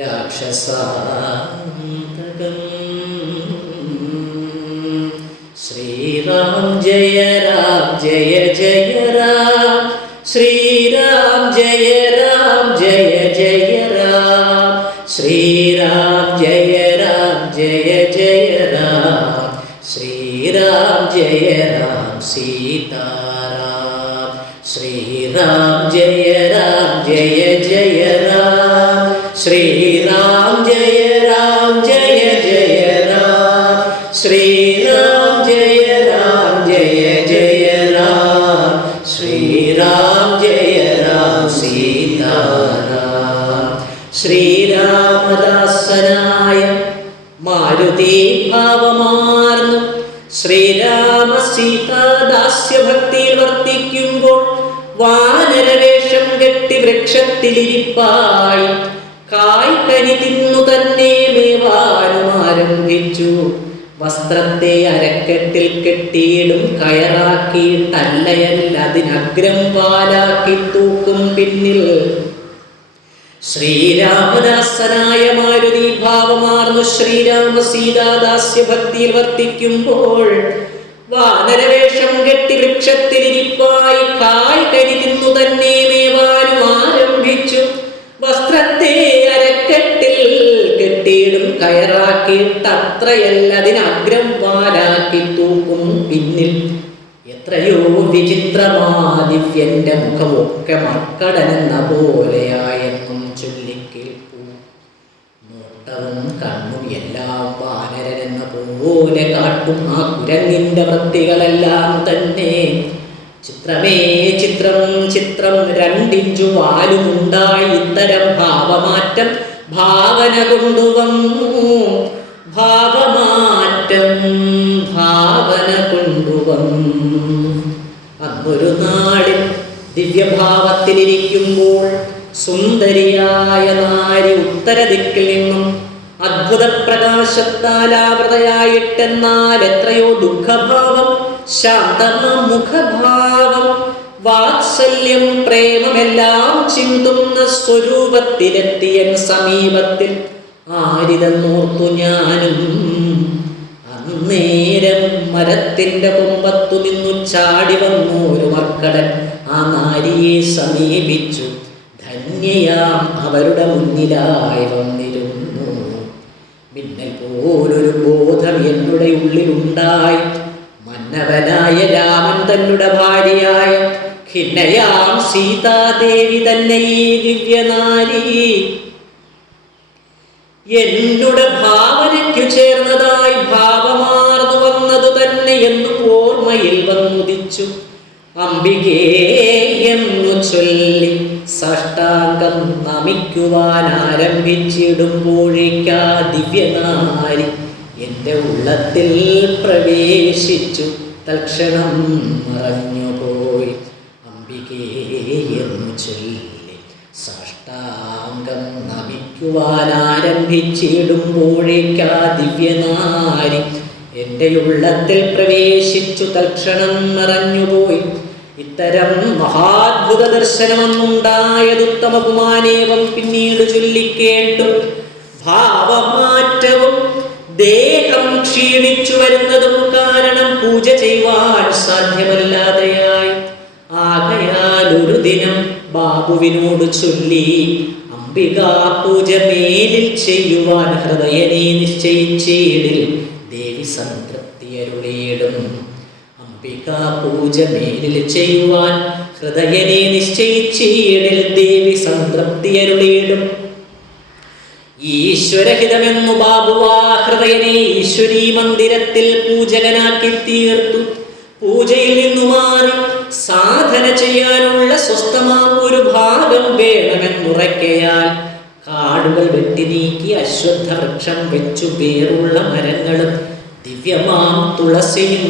രാക്ഷസാന്തകം. ശ്രീരാം ജയ രാം ജയ ജയ രാം, ശ്രീരാം ജയ രാം ജയ ജയ രാം, ശ്രീരാം ജയ രാം ജയ ജയ രാം, ശ്രീരാം ജയ രാം സീതാരാം, ശ്രീരാം ജയ രാം ജയ ജയ രാം, ശ്രീരാം ജയ രാം ജയ ജയ രാം, ശ്രീരാം ജയ രാം ജയ ജയ രാം, ശ്രീരാം ജയ രാം സീതാരാം. ശ്രീരാമദാസനായ മാരുതി ഭാവമാർന്നു ശ്രീരാമ സീതാദാസ്യഭക്തിയിൽ വർത്തിക്കുമ്പോൾ വാനരവേഷം കെട്ടി വൃക്ഷത്തിലിരിപ്പായി കായ്കനി തിന്നു തന്നെ മേവാനും ആരംഭിച്ചു. വസ്ത്രത്തെ അരക്കെട്ടിൽ കെട്ടിയിടും കയറാക്കിയിട്ടല്ലയല്ല അതിനഗ്രം വാലാക്കി തൂക്കും പിന്നിൽ. ശ്രീരാമദാസനായ മാരുതി ഭാവമാർന്നു ശ്രീരാമ സീതാദാസ്യ ഭക്തിയിൽ വർത്തിക്കുമ്പോൾ വാനരവേഷം കെട്ടി വൃക്ഷത്തിലിരിപ്പായി കായ്കനി തിന്നു തന്നെ മേവാനും ആരംഭിച്ചു. വസ്ത്രത്തെ അരക്കെട്ടിൽ കെട്ടിയിടും കയറാക്കിയിട്ടത്രയല്ല അതിനഗ്രം വാലാക്കി തൂക്കും പിന്നിൽ. എത്രയോ വിചിത്രമാദിവ്യന്റെ മുഖമൊക്കെ മർക്കടനെന്ന പോലെയായെന്നും ചൊല്ലിക്കേൾപ്പൂ. നോട്ടവും കണ്ണും എല്ലാം വാനരനെന്ന പോലെ കാട്ടും ആ കുരങ്ങിന്റെ വൃത്തികളെല്ലാം തന്നെ. ചിത്രമേ ചിത്രം ചിത്രം രണ്ടിഞ്ചു വാലുമുണ്ടായി ഇത്തരം ഭാവമാറ്റം ഭാവന കൊണ്ടുവന്നു. ഭാവമാറ്റം ഭാവന കൊണ്ടുവന്നു. അന്നൊരു നാളിൽ ദിവ്യഭാവത്തിലിരിക്കുമ്പോൾ സുന്ദരിയായ നാരി ഉത്തരദിക്കിൽ നിന്നും അദ്ഭുത പ്രകാശത്താൽ ആവൃതയായിട്ടെന്നാൽ എത്രയോ ദുഃഖഭാവം ശാന്തമാം മുഖഭാവം വാത്സല്യം പ്രേമമെല്ലാം ചിന്തുന്ന സ്വരൂപത്തിലെത്തിയൻ സമീപത്തിൽ ആരിതെന്നോർത്തു ഞാനും. അന്നേരം മരത്തിൻ്റെ കൊമ്പത്തു നിന്നു ചാടി വന്നു ഒരു മർക്കടൻ ആ നാരിയെ സമീപിച്ചു. ധന്യയാം അവരുടെ മുന്നിലായി വന്നിരുന്നു. മിന്നൽ പോലൊരു ബോധം എന്നുടെ ഉള്ളിലുണ്ടായി. മന്നവനായ രാമൻ തന്നുടെ ഭാര്യയായ ഖിന്നയാം സീതാദേവി തന്നെ ഈ ദിവ്യനാരി എന്നുടെ ഭാവനയ്ക്കു ചേർന്നതായി ഭാവമാർന്നു വന്നതു തന്നെ എന്ന് ഓർമ്മയിൽ വന്നുദിച്ചു. അംബികേ എന്നു ചൊല്ലി സാഷ്ടാംഗം നമിക്കുവാൻ ആരംഭിച്ചിടുമ്പോഴേക്കാ ദിവ്യനാരി എൻ്റെ ഉള്ളത്തിൽ പ്രവേശിച്ചു. തൽക്ഷണം മറഞ്ഞുപോയി. അംബികേ എന്നു ചൊല്ലി സാഷ്ടാംഗം നമിക്കുവാൻ ആരംഭിച്ചിടുമ്പോഴേക്കാ ദിവ്യനാരി എൻ്റെ ഉള്ളത്തിൽ പ്രവേശിച്ചു. തൽക്ഷണം മറഞ്ഞുപോയി. ഇത്തരം മഹാത്ഭുത ദർശനമൊന്നുണ്ടായതുത്തമകുമാനേവം പിന്നീട് ചൊല്ലിക്കേട്ടു. ഭാവമാറ്റവും ദേഹം ക്ഷീണിച്ചു വരുന്നതും കാരണം പൂജ ചെയ്യുവാൻ സാധ്യമല്ലാതെയായി. ആകയാൽ ഒരു ദിനം ബാബുവിനോട് ചൊല്ലി അംബികാ പൂജ മേലിൽ ചെയ്യുവാൻ ഹൃദയനെ നിശ്ചയിച്ചേടിൽ ദേവി സംതൃപ്തിയരുളേടും. അംബികാ പൂജ മേലിൽ ചെയ്യുവാൻ ഹൃദയനെ നിശ്ചയിച്ചേടിൽ ദേവി സംതൃപ്തിയരുളേടും. ഈശ്വരഹിതമെന്നു ബാബുവാ ഹൃദയനെ ഈശ്വരീ മന്ദിരത്തിൽ പൂജകനാക്കി തീർത്തു. പൂജയിൽ നിന്നു മാറി സാധന ചെയ്യാനുള്ള സ്വസ്ഥമാം ഒരു ഭാഗം വേണമെന്നുറയ്ക്കയാൽ കാടുകൾ വെട്ടി നീക്കി അശ്വത്ഥ വൃക്ഷം വെച്ചു പേറുള്ള മരങ്ങളും ദിവ്യമാം തുളസിയും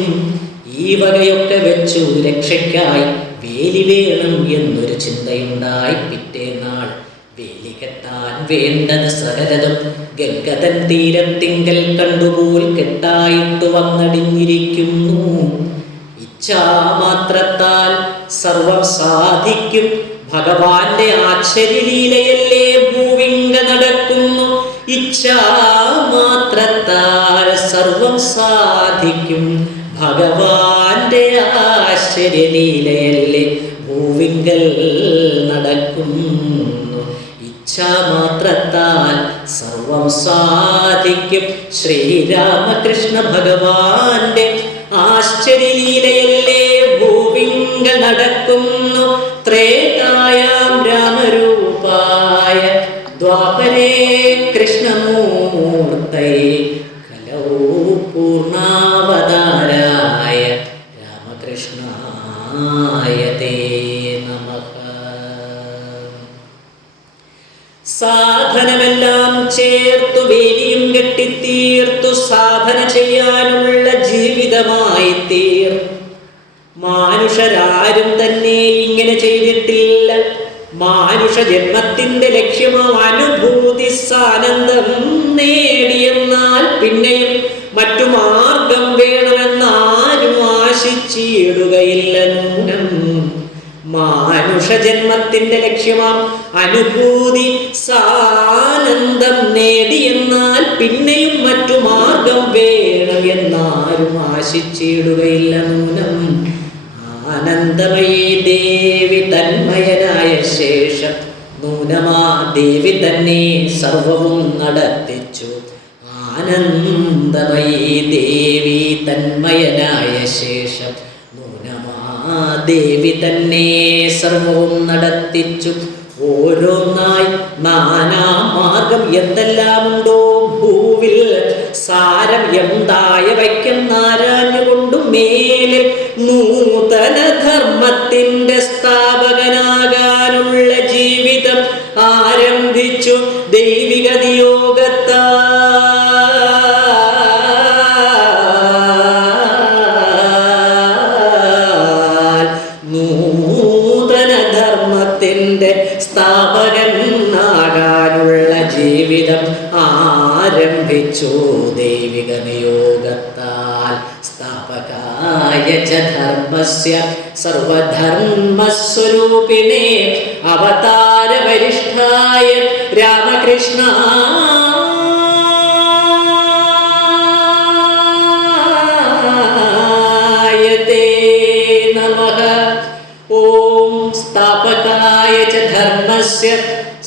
ഈ വകയൊക്കെ വെച്ചു രക്ഷയ്ക്കായി വേലി വേണം എന്നൊരു ചിന്തയുണ്ടായി. പിറ്റേന്നാൾ വേലി കെട്ടാൻ വേണ്ടത് സകലതും ഗംഗതൻ തീരത്തിങ്കൽ കണ്ടുപോൽ കെട്ടായിട്ടു വന്നടിഞ്ഞിരിക്കുന്നു. ഇച്ഛാമാത്രത്താൽ സർവം സാധിക്കും. ഭഗവാന്റെ ആശ്ചര്യലീലയല്ലേ ഭൂവിങ്ക നടക്കുന്നു. ഇച്ഛാമാത്രത്താൽ സർവം സാധിക്കും. ഭഗവാന്റെ ആശ്ചര്യലീലയല്ലേ ഭൂവിങ്കൽ നടക്കുന്നു. ഇച്ഛാമാത്രത്താൽ സർവം സാധിക്കും. ശ്രീരാമകൃഷ്ണ ഭഗവാന്റെ ആശ്ചര്യലീലയല്ലേ ഭൂവിങ്ക നടക്കുന്നു. ത്രേതായാം രാമരൂപായ ദ്വാപരേ കൃഷ്ണമൂർത്തയേ കലൗ പൂർണ്ണാവതാരായ രാമകൃഷ്ണായ തേ നമഃ. സാധനമെല്ലാം ചേർത്തു വേലിയും കെട്ടിത്തീർത്തു സാധന ചെയ്യാനുള്ള ജീവിതമായി തീർന്നു. മാനുഷരാരും തന്നെ ഇങ്ങനെ ചെയ്തിട്ടില്ല. മാനുഷ ജന്മത്തിന്റെ ലക്ഷ്യമോ അനുഭൂതി സാനന്ദം നേടിയെന്നാൽ പിന്നെയും മറ്റു മാർഗം വേണമെന്നാരും ആശിച്ചിടുകയില്ല. നൂനം മാനുഷ ജന്മത്തിന്റെ ലക്ഷ്യമാം അനുഭൂതി സാനന്ദം നേടിയെന്നാൽ പിന്നെയും മറ്റു മാർഗം വേണം എന്നാരും ആശിച്ചിടുകയില്ല. നൂനം ആനന്ദമയീ ദേവി തന്മയനായ ശേഷം നൂനമാ ദേവി തന്നെ സർവവും നടത്തിച്ചു. ആനന്ദമയീ ദേവി തന്മയനായ ശേഷം ദേവി തന്നെ സർവവും നടത്തിച്ചു. ഓരോന്നായി നാനാമാർഗം എന്തെല്ലാമുണ്ടോ ഭൂവിൽ സാരം എന്തായ വയ്ക്കം നാരാഞ്ഞുകൊണ്ടു മേലെ നൂതന ധർമ്മത്തിന്റെ സ്ഥാപകനാകാനുള്ള ജീവിതം ആരംഭിച്ചു. ദൈവിക നിയോഗത്താൽ സ്ഥാപകനാകാനുള്ള ജീവിതം ആരംഭിച്ചു. ദൈവിക നിയോഗത്താൽ സ്ഥാപകായ ച ധർമ്മസ്യ സർവധർമ്മസ്വരൂപിണേ അവതാര വരിഷ്ഠായ രാമകൃഷ്ണായ സർവധർമ്മസ്യ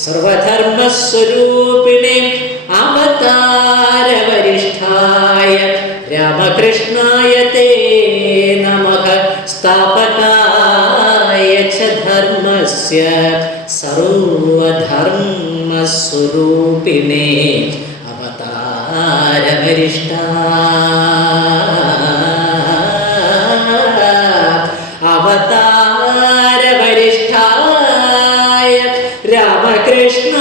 സർവധർമ്മസ്വരൂപിണേ അവതാരവരിഷ്ഠായ രാമകൃഷ്ണായ തേ നമഃ സ്ഥാപകായ ച ധർമ്മസ്യ സർവധർമ്മസ്വരൂപിണേ അവതാരവരിഷ്ഠായ രാമകൃഷ്ണ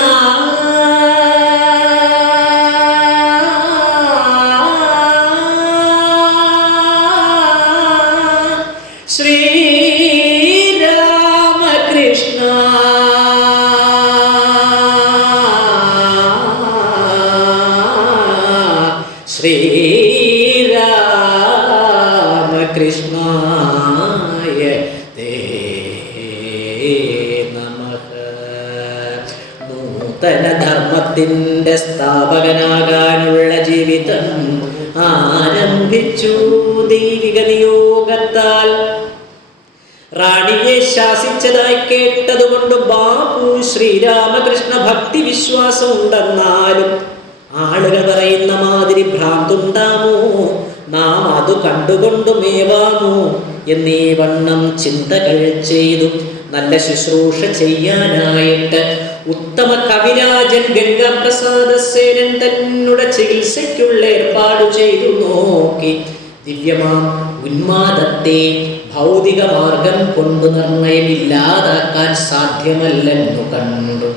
ശ്രീരാമകൃഷ്ണ ശ്രീരാമകൃഷ്ണായ തേ നമഃ. നൂതന ധർമ്മത്തിൻ്റെ സ്ഥാപകനാകാനുള്ള ജീവിതം ആരംഭിച്ചു ദൈവിക നിയോഗത്താൽ. റാണിയെ ശാസിച്ചതായി കേട്ടതുകൊണ്ട് ബാബു ശ്രീരാമകൃഷ്ണ ഭക്തി വിശ്വാസം ഉണ്ടെന്നാലും ആളുകൾ പറയുന്ന മാതിരി ഭ്രാന്തുണ്ടാമോ, നാം അത് കണ്ടുകൊണ്ടുമേവാമോ എന്നീ വണ്ണം ചിന്തകൾ ചെയ്തു. നല്ല ശുശ്രൂഷ ചെയ്യാനായിട്ട് ഉത്തമ കവിരാജൻ ഗംഗാപ്രസാദ സേനൻ തന്നെ ചികിത്സയ്ക്കുള്ള ഏർപ്പാട് ചെയ്തു നോക്കി. ദിവ്യമാം ഉന്മാദത്തെ ഭൗതിക മാർഗം കൊണ്ട് നിർണയമില്ലാതാക്കാൻ സാധ്യമല്ലെന്നു കണ്ടു.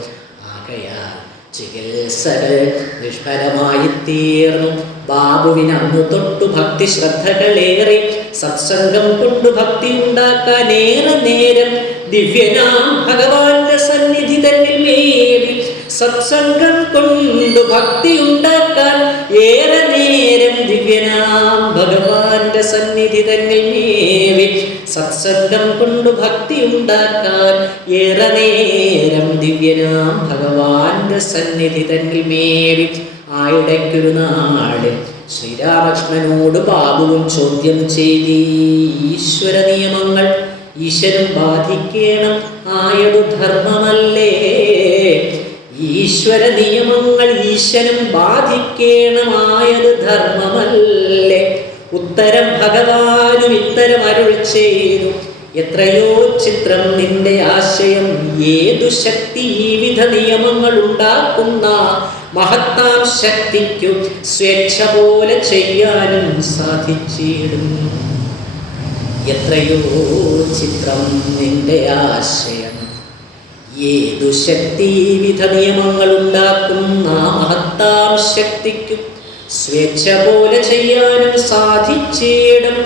ആകയാൽ ചികിത്സകൾ നിഷ്ഫലമായി തീർന്നു. ബാബുവിന് അന്നു തൊട്ടു ഭക്തി ശ്രദ്ധകളേറെ. സത്സംഗം കൊണ്ട് ഭക്തി ഉണ്ടാക്കാൻ ഏറെ നേരം ദിവ്യനാം ഭഗവാന്റെ സന്നിധി തന്നിൽ മേവി. സത്സംഗം കൊണ്ട് ഭക്തി ഉണ്ടാക്കാൻ ഏറെ നേരം ദിവ്യനാം ഭഗവാന്റെ സന്നിധി തന്നിൽ മേവി. സത്സംഗം കൊണ്ട് ഭക്തി ഉണ്ടാക്കാൻ ഏറെ നേരം ദിവ്യനാം ഭഗവാന്റെ സന്നിധി തന്നിൽ മേവി. ആയിടയ്ക്കൊരു നാട് ശ്രീരാമകൃഷ്ണനോട് ബാബുവും ചോദ്യം ചെയ്തി. ഈശ്വര നിയമങ്ങൾ ഈശ്വരൻ ബാധിക്കണം ആയതു ധർമ്മമല്ലേ? ഈശ്വര നിയമങ്ങൾ ഈശ്വരൻ ബാധിക്കണമായത് ധർമ്മമല്ലേ? ഉത്തരം ഭഗവാനും ഇത്തരം അരുൾ ചെയ്തു. എത്രയോ ചിത്രം നിന്റെ ആശയം. ഏതു ശക്തി ഈ വിധ നിയമങ്ങൾ ഉണ്ടാക്കുന്ന മഹത്താം ശക്തിക്കു സ്വേച്ഛ പോലെ ചെയ്യാനും സാധിച്ചിടും. എത്രയോ ചിത്രം നിന്റെ ആശയം. ഏതു ശക്തി വിധ നിയമങ്ങൾ ഉണ്ടാക്കുന്ന മഹത്താം ശക്തിക്കു സ്വേച്ഛ പോലെ ചെയ്യാനും സാധിച്ചിടും.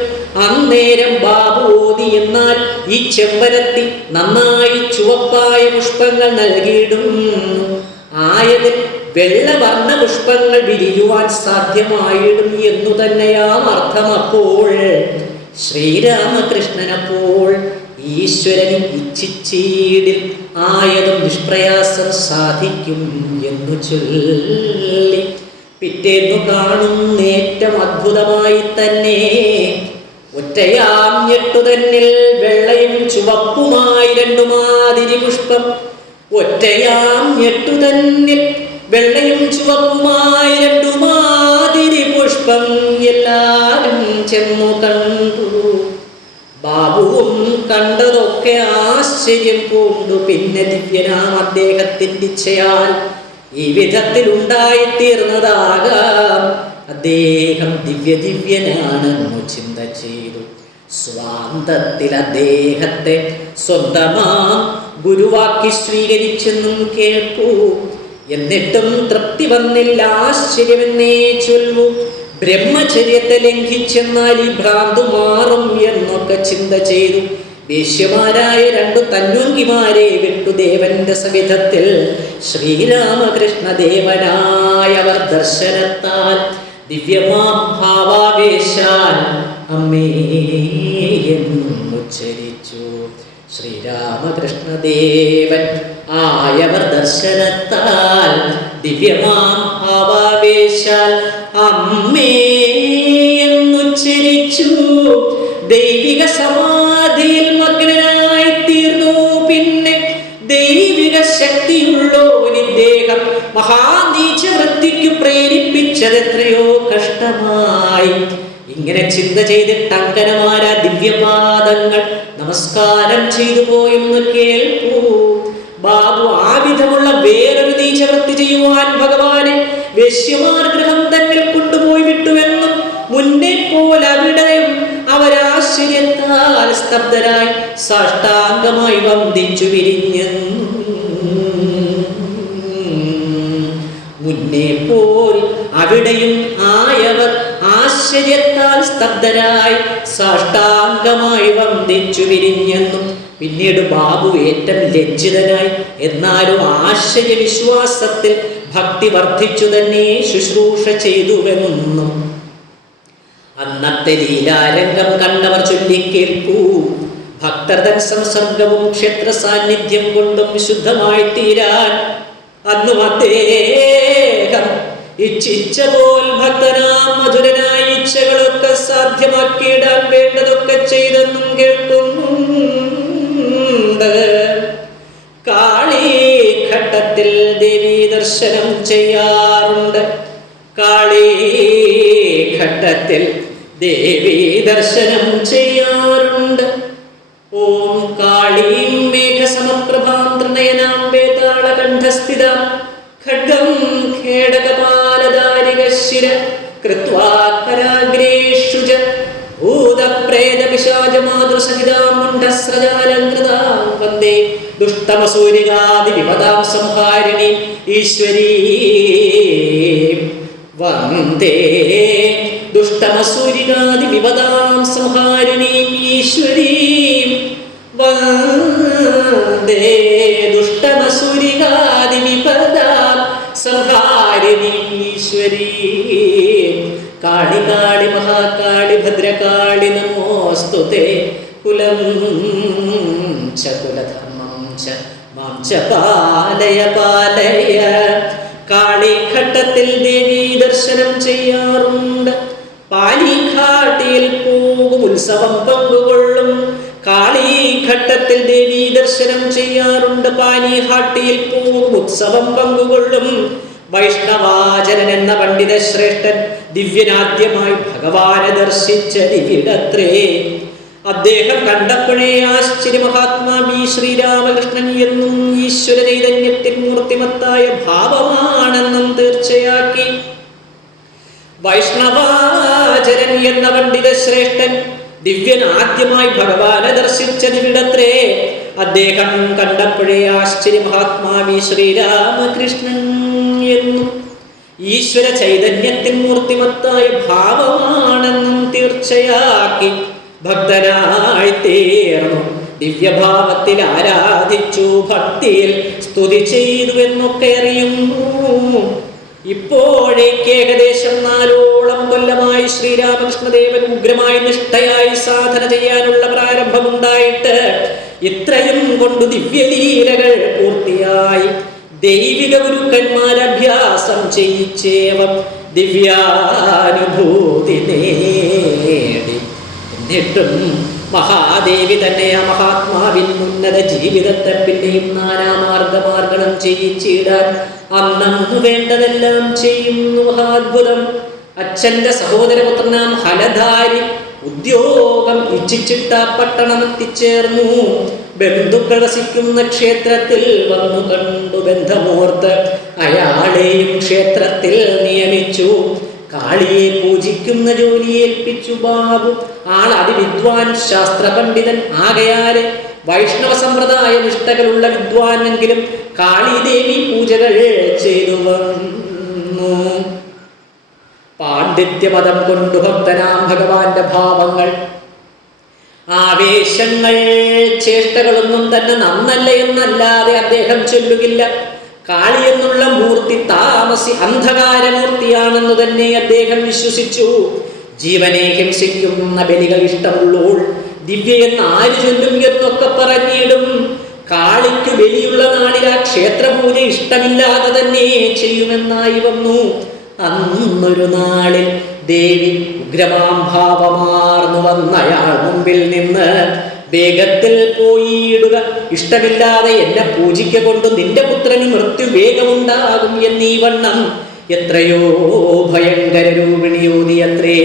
അന്നേരം ബാബു ഓതി. എന്നാൽ ഈ ചെമ്പരത്തി നന്നായി ചുവപ്പായ പുഷ്പങ്ങൾ നൽകിയിടും. ആയതിൽ വെള്ളവർണ്ണ പുഷ്പങ്ങൾ വിരിയുവാൻ സാധ്യമായിടും എന്നു തന്നെയാം അർത്ഥം. അപ്പോൾ ശ്രീരാമകൃഷ്ണനപ്പോൾ ഈശ്വരന് ഇച്ഛിച്ചീടിൽ ആയതും നിഷ്പ്രയാസം സാധിക്കും എന്നു ചൊല്ലി. പിറ്റേന്നു കാണുന്നേറ്റം അദ്ഭുതമായി തന്നെ ഒറ്റയാം ഞെട്ടുതന്നിൽ വെള്ളയും ചുവപ്പുമായി രണ്ടു മാതിരി പുഷ്പം. ഒറ്റയാം ഞെട്ടുതന്നിൽ വെള്ളയും ചുവപ്പുമായി രണ്ടു മാതിരി പുഷ്പം. എല്ലാരും ചെന്നു കണ്ടു. ബാബുവും കണ്ടതൊക്കെ ആശ്ചര്യം പൂണ്ടു. പിന്നെ ദിവ്യനാം അദ്ദേഹത്തിൻ്റെ ഇച്ഛയാൽ ഈ വിധത്തിൽ ഉണ്ടായിത്തീർന്നതാകാം. അദ്ദേഹം ദിവ്യനാണെന്നു ചിന്ത ചെയ്തു. സ്വാന്തത്തിൽ അദ്ദേഹത്തെ സ്വന്തമാം ഗുരുവാക്കി സ്വീകരിച്ചെന്നും കേൾപ്പൂ. എന്നിട്ടും തൃപ്തി വന്നില്ല. ആശ്ചര്യമെന്നേ ചൊല്ലൂ. ബ്രഹ്മചര്യത്തെ ലംഘിച്ചെന്നാൽ ഈ ഭ്രാന്തു മാറും എന്നൊക്കെ ചിന്ത ചെയ്തു. വേശ്യമാരായ രണ്ടു തന്വങ്കിമാരെ വിട്ടു ദേവന്റെ സവിധത്തിൽ ശ്രീരാമകൃഷ്ണ ദേവനായവർ ദർശനത്താൽ ദിവ്യമാം ഭാവാവേശാൽ അമ്മേ എന്നുച്ചരിച്ചു. ശ്രീരാമകൃഷ്ണദേവൻ ആയവർ ദർശനത്താൽ ദിവ്യമാം ഭാവാവേശാൽ അമ്മേ എന്നുച്ചരിച്ചു. ദൈവിക സമാധിയിൽ മഗ്നനായി തീർന്നു. പിന്നെ ദൈവിക ശക്തി മഹാനീചവൃത്തിക്കു പ്രേരിപ്പിച്ചതെത്രയോ കഷ്ടമായി. ഇങ്ങനെ ചിന്ത ചെയ്തിട്ട് അങ്കനമാരാ ദിവ്യപാദങ്ങൾ നമസ്കാരം ചെയ്തു പോയെന്ന് കേൾക്കൂ. ബാബു ആ വിധമുള്ള വേറൊരു നീചവൃത്തി ചെയ്യുവാൻ ഭഗവാനെ വേശ്യമാർ ഗൃഹം തന്നെ കൊണ്ടുപോയി വിട്ടുവെന്നും മുന്നേ പോലെ അവിടെയും അവരാശ്ചര്യത്താൽ സ്തബ്ധരായി സാഷ്ടാംഗമായി വന്ദിച്ചു വിരിഞ്ഞെന്നും മുന്നേ പോൽ അവിടെയും ആയവർ ആശ്ചര്യത്താൽ സ്തബ്ധരായി സാഷ്ടാംഗമായി വന്ദിച്ചു വിരിഞ്ഞെന്നും പിന്നീട് ബാബു ഏറ്റവും ലജ്ജിതനായി എന്നാലും ആശ്ചര്യ വിശ്വാസത്തിൽ ഭക്തി വർദ്ധിച്ചു തന്നെ ശുശ്രൂഷ ചെയ്തുവെന്നും അന്നത്തെ ലീലാരംഗം കണ്ടവർ ചൊല്ലിക്കേൾക്കൂ. ഭക്തർതൻ സംസർഗവും ക്ഷേത്ര സാന്നിധ്യം കൊണ്ടും വിശുദ്ധമായി തീരാൻ അന്നും അദ്ദേഹം ഇച്ഛിച്ച പോൽ ഭക്തനാം മധുരനായ ഇച്ഛകളൊക്കെ സാധ്യമാക്കിയിടാൻ വേണ്ടതൊക്കെ ചെയ്തെന്നും കേൾക്കുന്നുണ്ട്. കാളീഘട്ടത്തിൽ ദേവീ ദർശനം ചെയ്യാറുണ്ട്. കാളീഘട്ടത്തിൽ ദേവീ ദർശനം ചെയ്യാറുണ്ട്. ഓം കാളീം മേഘസമപ്രഭാം ത്രിനയനാം വേതാളകണ്ഠസ്ഥിതാം ഖഡ്ഗം ഖേടകപാലധാരികശിര കൃത്വാ കരാഗ്രേഷു ച ഭൂതപ്രേതപിശാചമാതൃസഹിതാം മുണ്ഡസ്രജാലങ്കൃതാം വന്ദേ ദുഷ്ടമസൂരികാദിവിപദാം സംഹാരിണീം ഈശ്വരീം വന്ദേ ദുഷ്ടമസൂരികാദിവിപദാം സംഹാരിണീം ഈശ്വരീം വന്ദേ ദുഷ്ടമസൂരികാദിവിപദാം സംഹാരിണീം ഈശ്വരീം കാളി കാളി മഹാകാളി ഭദ്രകാളി നമോസ്തുതേ കുലം ച കുലധർമ്മം ച മാം ച പാലയ പാലയ. കാളിഘട്ടത്തിൽ ദേവീ ദർശനം ചെയ്യാറുണ്ട്. പാലിഘാട്ടിയിൽ പോകും ഉത്സവം പങ്കുകൊള്ളും. കാളിഘട്ടത്തിൽ ദേവീ ദർശനം ചെയ്യാറുണ്ട്. പാലിഘാട്ടിയിൽ പോകും ഉത്സവം പങ്കുകൊള്ളും. വൈഷ്ണവാചരൻ എന്ന പണ്ഡിത ശ്രേഷ്ഠൻ ദിവ്യനാദ്യമായി ഭഗവാനെ ദർശിച്ചതിവിടത്രേ. അദ്ദേഹം കണ്ടപ്പോഴേ ആശ്ചര്യ മഹാത്മാവി ശ്രീരാമകൃഷ്ണൻ എന്നും ഈശ്വര ചൈതന്യത്തിൻ മൂർത്തിമത്തായ ഭാവമാണെന്നും തീർച്ചയാക്കി. വൈഷ്ണവാചരൻ എന്ന പണ്ഡിത ശ്രേഷ്ഠൻ ദിവ്യൻ ആദ്യമായി ഭഗവാനെ ദർശിച്ചതിവിടത്രേ. അദ്ദേഹം കണ്ടപ്പോഴേ ആശ്ചര്യ മഹാത്മാവി ശ്രീരാമകൃഷ്ണൻ എന്നും ഈശ്വര ചൈതന്യത്തിൻ മൂർത്തിമത്തായ ഭാവമാണെന്നും തീർച്ചയാക്കി. ഭക്തനായി തീർന്നു. ദിവ്യഭാവത്തിൽ ആരാധിച്ചു. ഭക്തിയിൽ സ്തുതി ചെയ്തു എന്നൊക്കെ അറിയുന്നു. ഇപ്പോഴേക്ക് ഏകദേശം 4ഓളം കൊല്ലമായി ശ്രീരാമകൃഷ്ണദേവൻ ഉഗ്രമായി നിഷ്ഠയായി സാധന ചെയ്യാനുള്ള പ്രാരംഭമുണ്ടായിട്ട് ഇത്രയും കൊണ്ട് ദിവ്യലീലകൾ പൂർത്തിയായി. ദൈവിക ഗുരുക്കന്മാരഭ്യാസം ചെയ്യിച്ചേവം ദിവ്യാനുഭൂതി നേടി. എന്നിട്ടും മഹാദേവി തന്നെ ആ മഹാത്മാവിൻ ഉന്നത ജീവിതത്തെ പിന്നെയും നാനാമാർഗമാർഗണം ചെയ്യിച്ചിടാൻ അന്നു വേണ്ടതെല്ലാം ചെയ്യുന്നു. മഹാത്ഭുതം. അച്ഛന്റെ സഹോദരപുത്രനാം ഹലധാരി ഉദ്യോഗം ഇച്ഛിച്ചിട്ട പട്ടണം എത്തിച്ചേർന്നു. ബന്ധുക്കൾ വസിക്കുന്ന ക്ഷേത്രത്തിൽ വന്നു കണ്ടു. ബന്ധമോർത്ത് അയാളെയും ക്ഷേത്രത്തിൽ നിയമിച്ചു. കാളിയെ പൂജിക്കുന്ന ജോലി ഏൽപ്പിച്ചു. ബാബു ആൾ അതിവിദ്വാൻ ശാസ്ത്ര പണ്ഡിതൻ ആകയാല് വൈഷ്ണവ സമ്പ്രദായ നിഷ്ഠകളുള്ള വിദ്വാനെങ്കിലും കാളിദേവി പൂജകൾ ചെയ്തു വന്നു. പാണ്ഡിത്യമതം കൊണ്ടു ഭക്തനാം ഭഗവാന്റെ ഭാവങ്ങൾ ആവേശങ്ങൾ ചേഷ്ടകളൊന്നും തന്നെ നന്നല്ല എന്നല്ലാതെ അദ്ദേഹം ചൊല്ലുകില്ല. കാളി എന്നുള്ള മൂർത്തി താമസി അന്ധകാരമൂർത്തിയാണെന്ന് തന്നെ അദ്ദേഹം വിശ്വസിച്ചു. ജീവനെ ഹിംസിക്കുന്ന ബലികൾ ഇഷ്ടമുള്ളോൾ ദിവ്യ എന്ന് ആര് ചൊല്ലും എന്നൊക്കെ പറഞ്ഞിടും. കാളിക്കു ബലിയുള്ള നാളിൽ ആ ക്ഷേത്രപൂജ ഇഷ്ടമില്ലാതെ തന്നെ ചെയ്യുമെന്നായി വന്നു. അന്നൊരു നാളിൽ ദേവി ഉഗ്രമാം ഭാവമാർ വാർന്നു വന്നയാൾ മുമ്പിൽ നിന്ന് വേഗത്തിൽ പോയിടുക, ഇഷ്ടമില്ലാതെ എന്നെ പൂജിക്ക കൊണ്ട് നിന്റെ പുത്രന് മൃത്യു വേഗമുണ്ടാകും എന്നീ വണ്ണം എത്രയോ ഭയങ്കര രൂപിണിയോതിയത്രേ.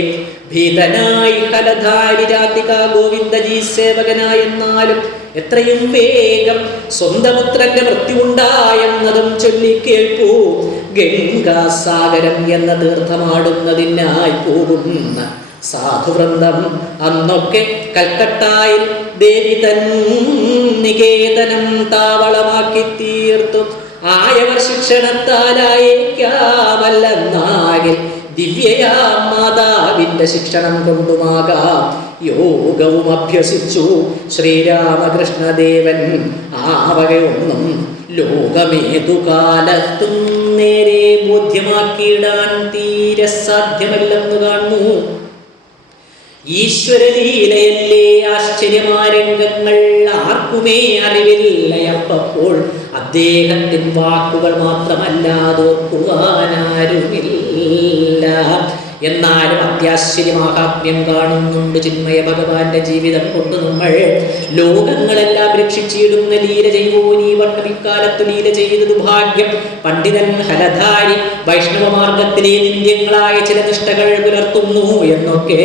ഭീതനായി ഹലധാരി രാധിക ഗോവിന്ദജി സേവകനായെന്നാലും എത്രയും വേഗം സ്വന്തപുത്രന്റെ മൃത്യുണ്ടായെന്നതും ചൊല്ലിക്കേൾപ്പൂ. ഗംഗാസാഗരം എന്ന തീർത്ഥമാടുന്നതിനായി പോകുന്ന സാധുവൃന്ദം അന്നൊക്കെ കൽക്കട്ടായിൽ ദേവി തൻ നികേതനം താവളമാക്കി തീർത്തു. ആയവർ ശിക്ഷണത്താലായേക്കാമല്ലെന്നാകിൽ ദിവ്യയാം മാതാവിന്റെ ശിക്ഷണം കൊണ്ടുമാകാം യോഗവും അഭ്യസിച്ചു ശ്രീരാമകൃഷ്ണദേവൻ. ആ വകയൊന്നും ലോകമേതു കാലത്തും നേരെ ബോധ്യമാക്കിയിടാൻ തീരെ സാധ്യമല്ലെന്ന് കാണുന്നു. ഈശ്വരലീലയല്ലേ ആശ്ചര്യമാരംഗങ്ങൾ ആർക്കുമേ അറിവില്ലയപ്പോൾ അദ്ദേഹത്തിൻ വാക്കുകൾ മാത്രമല്ലാതോർക്കുവാനാരുമില്ല. എന്നാലും അത്യാശ്ചര്യമാഹാത്മ്യം കാണുന്നുണ്ട് ചിന്മയ ഭഗവാന്റെ ജീവിതം കൊണ്ട്. നമ്മൾ ലോകങ്ങളെല്ലാം രക്ഷിച്ചിടുന്ന ലീല ചെയ്യോനീ വണ്ണം ഇക്കാലത്തു ലീല ചെയ്തതു ഭാഗ്യം. പണ്ഡിതൻ ഹലധാരി വൈഷ്ണവ മാർഗത്തിലെ നിന്ദ്യങ്ങളായ ചില നിഷ്ഠകൾ പുലർത്തുന്നു എന്നൊക്കെ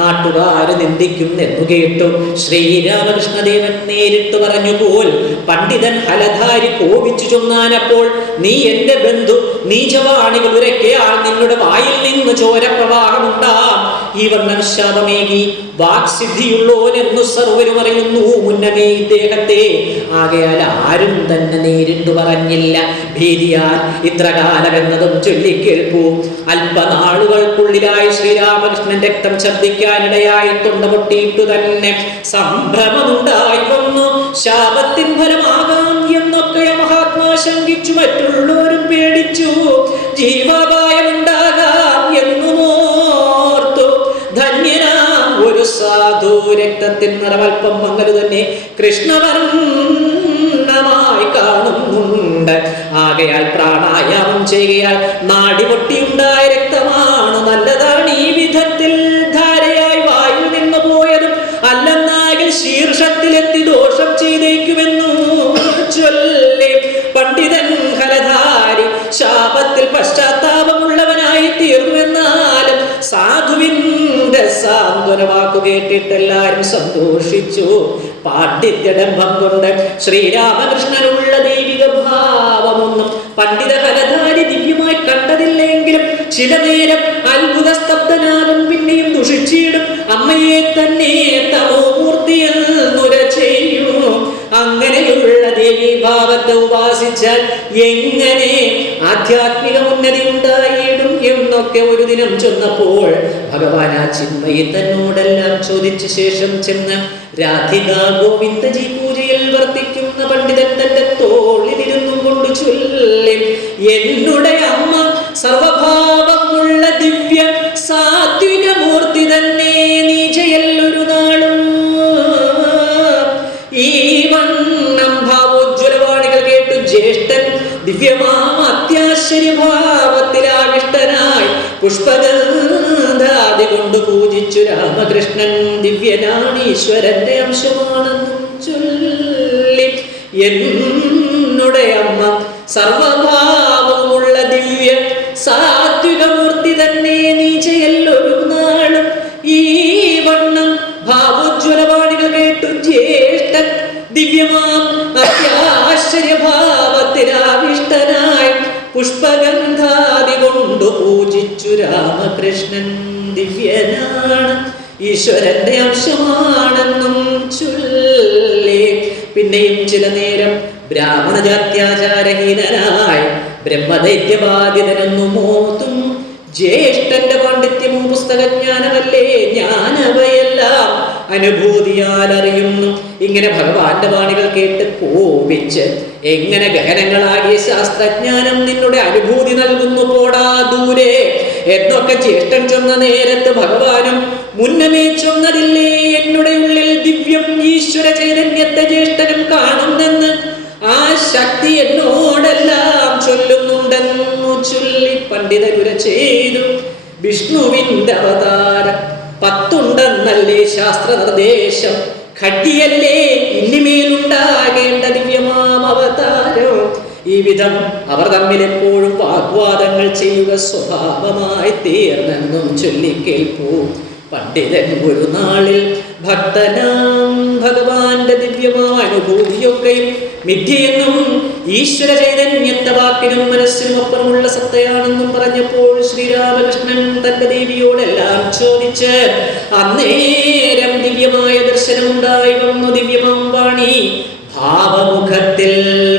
നാട്ടുകാർ നിന്ദിക്കുന്നെന്നു കേട്ടു. ശ്രീരാമകൃഷ്ണദേവൻ നേരിട്ട് പറഞ്ഞു പോൽ പണ്ഡിതൻ ഹലധാരി കോപിച്ചു ചൊന്നാനപ്പോൾ, നീ എന്റെ ബന്ധു, നീചവാണികൾ ഉരയ്ക്കയാൾ നിന്നുടെ വായിൽ നിന്ന് ചോരപ്രവാഹമുണ്ടാം. ഈ വർണ്ണം ശാപമേകി വാക്സിദ്ധിയുള്ളോനെന്നു സർവരും അറിയുന്നു മുന്നമേ ഇദ്ദേഹത്തെ. ആകയാൽ ആരും തന്നെ നേരിട്ടു പറഞ്ഞില്ല. ഭീതിയാൽ ഇത്രകാലമെന്നതും ചൊല്ലിക്കേൾപ്പൂ. അല്പനാളുകൾക്കുള്ളിലായി ശ്രീരാമകൃഷ്ണൻ രക്തം ഛർദ്ദിക്കാനിടയായി തൊണ്ട പൊട്ടിയിട്ടു തന്നെ സംഭ്രമമുണ്ടായി വന്നു. ശാപത്തിൻ ഫലമാകാം എന്നൊക്കെ മഹാത്മാ ശങ്കിച്ചു, മറ്റുള്ളവരും പേടിച്ചു. ജീവാപായമുണ്ടാകാം എന്നുമോർത്തു. ധന്യനാം ഒരു സാധു രക്തത്തിൻ നിറവൽപ്പം മങ്ങലു തന്നെ കൃഷ്ണവർണ്ണമായി കാണുന്നുണ്ട്. ആകയാൽ പ്രാണായാമം ചെയ്യുകയാൽ നാടിപൊട്ടിയുണ്ടായ രക്തമാണ് നല്ലതാണ്. ഈ വിധത്തിൽ ധാരയായി വായിൽ നിന്ന് പോയതും അല്ലെന്നാകിൽ ശീർഷത്തിലെത്തി ദോഷം ചെയ്തേക്കുമെന്നു ചൊല്ലി പണ്ഡിതൻ ഹലധാരി ശാപത്തിൽ പശ്ചാത്താപമുള്ളവനായി തീർന്നുവെന്നാലും സാധുവിന്റെ സാന്ത്വന വാക്കു കേട്ടിട്ടെല്ലാരും സന്തോഷിച്ചു. പാണ്ഡിത്യഡംഭം കൊണ്ട് ശ്രീരാമകൃഷ്ണനുള്ള ദൈവിക ഭാവമൊന്നും പണ്ഡിത ഹലധാരി ദിവ്യമായി കണ്ടതില്ലെങ്കിലും ചില നേരം അത്ഭുത സ്തബ്ധനാകും, പിന്നെയും ദുഷിച്ചിടും. അമ്മയെ തന്നെ തമോമൂർത്തിയെന്നുര ചെയ്യൂ. അങ്ങനെയുള്ള ദേവീഭാവത്തെ ഉപാസിച്ചാൽ എങ്ങനെ ആധ്യാത്മിക ഉന്നതി ഉണ്ടായിടും എന്നൊക്കെ ഒരു ദിനം ചെന്നപ്പോൾ ഭഗവാൻ ആ ചിന്മയി തന്നോടെല്ലാം ചോദിച്ച ശേഷം ചെന്ന് രാധിക ഗോവിന്ദജി പൂജയിൽ വർത്തിക്കുന്ന പണ്ഡിതൻ തന്റെ തോളിലിരുന്നും കൊണ്ട് ചൊല്ലി, എന്നുടെ അമ്മ സർവഭാവമുള്ള ദിവ്യ സാത്വിക മൂർത്തി തന്നെ നീചയല്ലൊരു നാളും. ഈ വണ്ണം ഭാവോജ്വലവാണികൾ കേട്ടു ജ്യേഷ്ഠൻ ദിവ്യമാം അത്യാശ്ചര്യഭാവത്തിലാവിഷ്ടനായി പുഷ്പഗന്ധാദി കൊണ്ട് പൂജിച്ചു. രാമകൃഷ്ണൻ ദിവ്യനാണ്, ഈശ്വരന്റെ അംശമാണെന്നും ചൊല്ലി, എന്നുടെ അമ്മ സർവഭാവമുള്ള ദിവ്യ സാത്വിക മൂർത്തി തന്നെ നീചയല്ലൊരു നാളും. ഈ വണ്ണം ഭാവോജ്വലവാണികൾ കേട്ടു ജ്യേഷ്ഠൻ ദിവ്യമാം അത്യാശ്ചര്യഭാവത്തിലാവിഷ്ടനായി പുഷ്പഗന്ധാദി കൊണ്ടു പൂജിച്ചു. രാമകൃഷ്ണൻ ദിവ്യനാണ്, ഈശ്വരന്റെ അംശമാണെന്നും ചൊല്ലി. പിന്നെയും ചില നേരം ബ്രാഹ്മണജാത്യാചാരഹീനനായി ബ്രഹ്മദൈത്യബാധിതനെന്നു മോത്തും. ജ്യേഷ്ഠന്റെ പാണ്ഡിത്യമോ പുസ്തകജ്ഞാനമല്ലേ, ഞാനവയെല്ലാം അനുഭൂതിയാൽ അറിയുന്നു. ഇങ്ങനെ ഭഗവാന്റെ വാണികൾ കേട്ട് കോപിച്ച്, എങ്ങനെ ഗഹനങ്ങളാകിയ ശാസ്ത്രജ്ഞാനം നിന്നുടെ അനുഭൂതി നൽകുന്നു, പോടാ ദൂരെ എന്നൊക്കെ ജ്യേഷ്ഠൻ ചൊന്ന നേരത്ത് ഭഗവാനും മുന്നമേ ചൊന്നതില്ലേ, എന്നുടെ ഉള്ളിൽ ദിവ്യം ഈശ്വര ചൈതന്യത്തെ ജ്യേഷ്ഠനും കാണുന്നെന്ന്. ആ ശക്തി എന്നോടെല്ലാം ചൊല്ലുന്നുണ്ടെന്നു ചൊല്ലി പണ്ഡിതരുര ചെയ്തു. വിഷ്ണുവിന്റെ അവതാരം 10 ഉണ്ടെന്നല്ലേ ശാസ്ത്ര നിർദ്ദേശം. ഖഡ്ഗിയല്ലേ ഇനിമേലുണ്ടാകേണ്ട ദിവ്യമാം അവതാരം. ഈ വിധം അവർ തമ്മിൽ എപ്പോഴും വാഗ്വാദങ്ങൾ ചെയ്യുക സ്വഭാവമായി തീർന്നെന്നും ചൊല്ലിക്കേൾപ്പൂ. പണ്ഡിതൻ ഒരു നാളിൽ ഭക്തനാം ഭഗവാന്റെ ദിവ്യമായ അനുഭൂതിയൊക്കെയും മിഥ്യയെന്നും ഈശ്വര ചൈതന്യത്തെ വാക്കിനും മനസ്സിനും അപ്പുറമുള്ള സത്തയാണെന്നും പറഞ്ഞപ്പോൾ ശ്രീരാമകൃഷ്ണൻ തന്റെ ദേവിയോടെല്ലാം ചോദിച്ച് അന്നേരം ദിവ്യമായ ദർശനമുണ്ടായി വന്നു. ദിവ്യമാം വാണി ഭാവമുഖത്തിൽ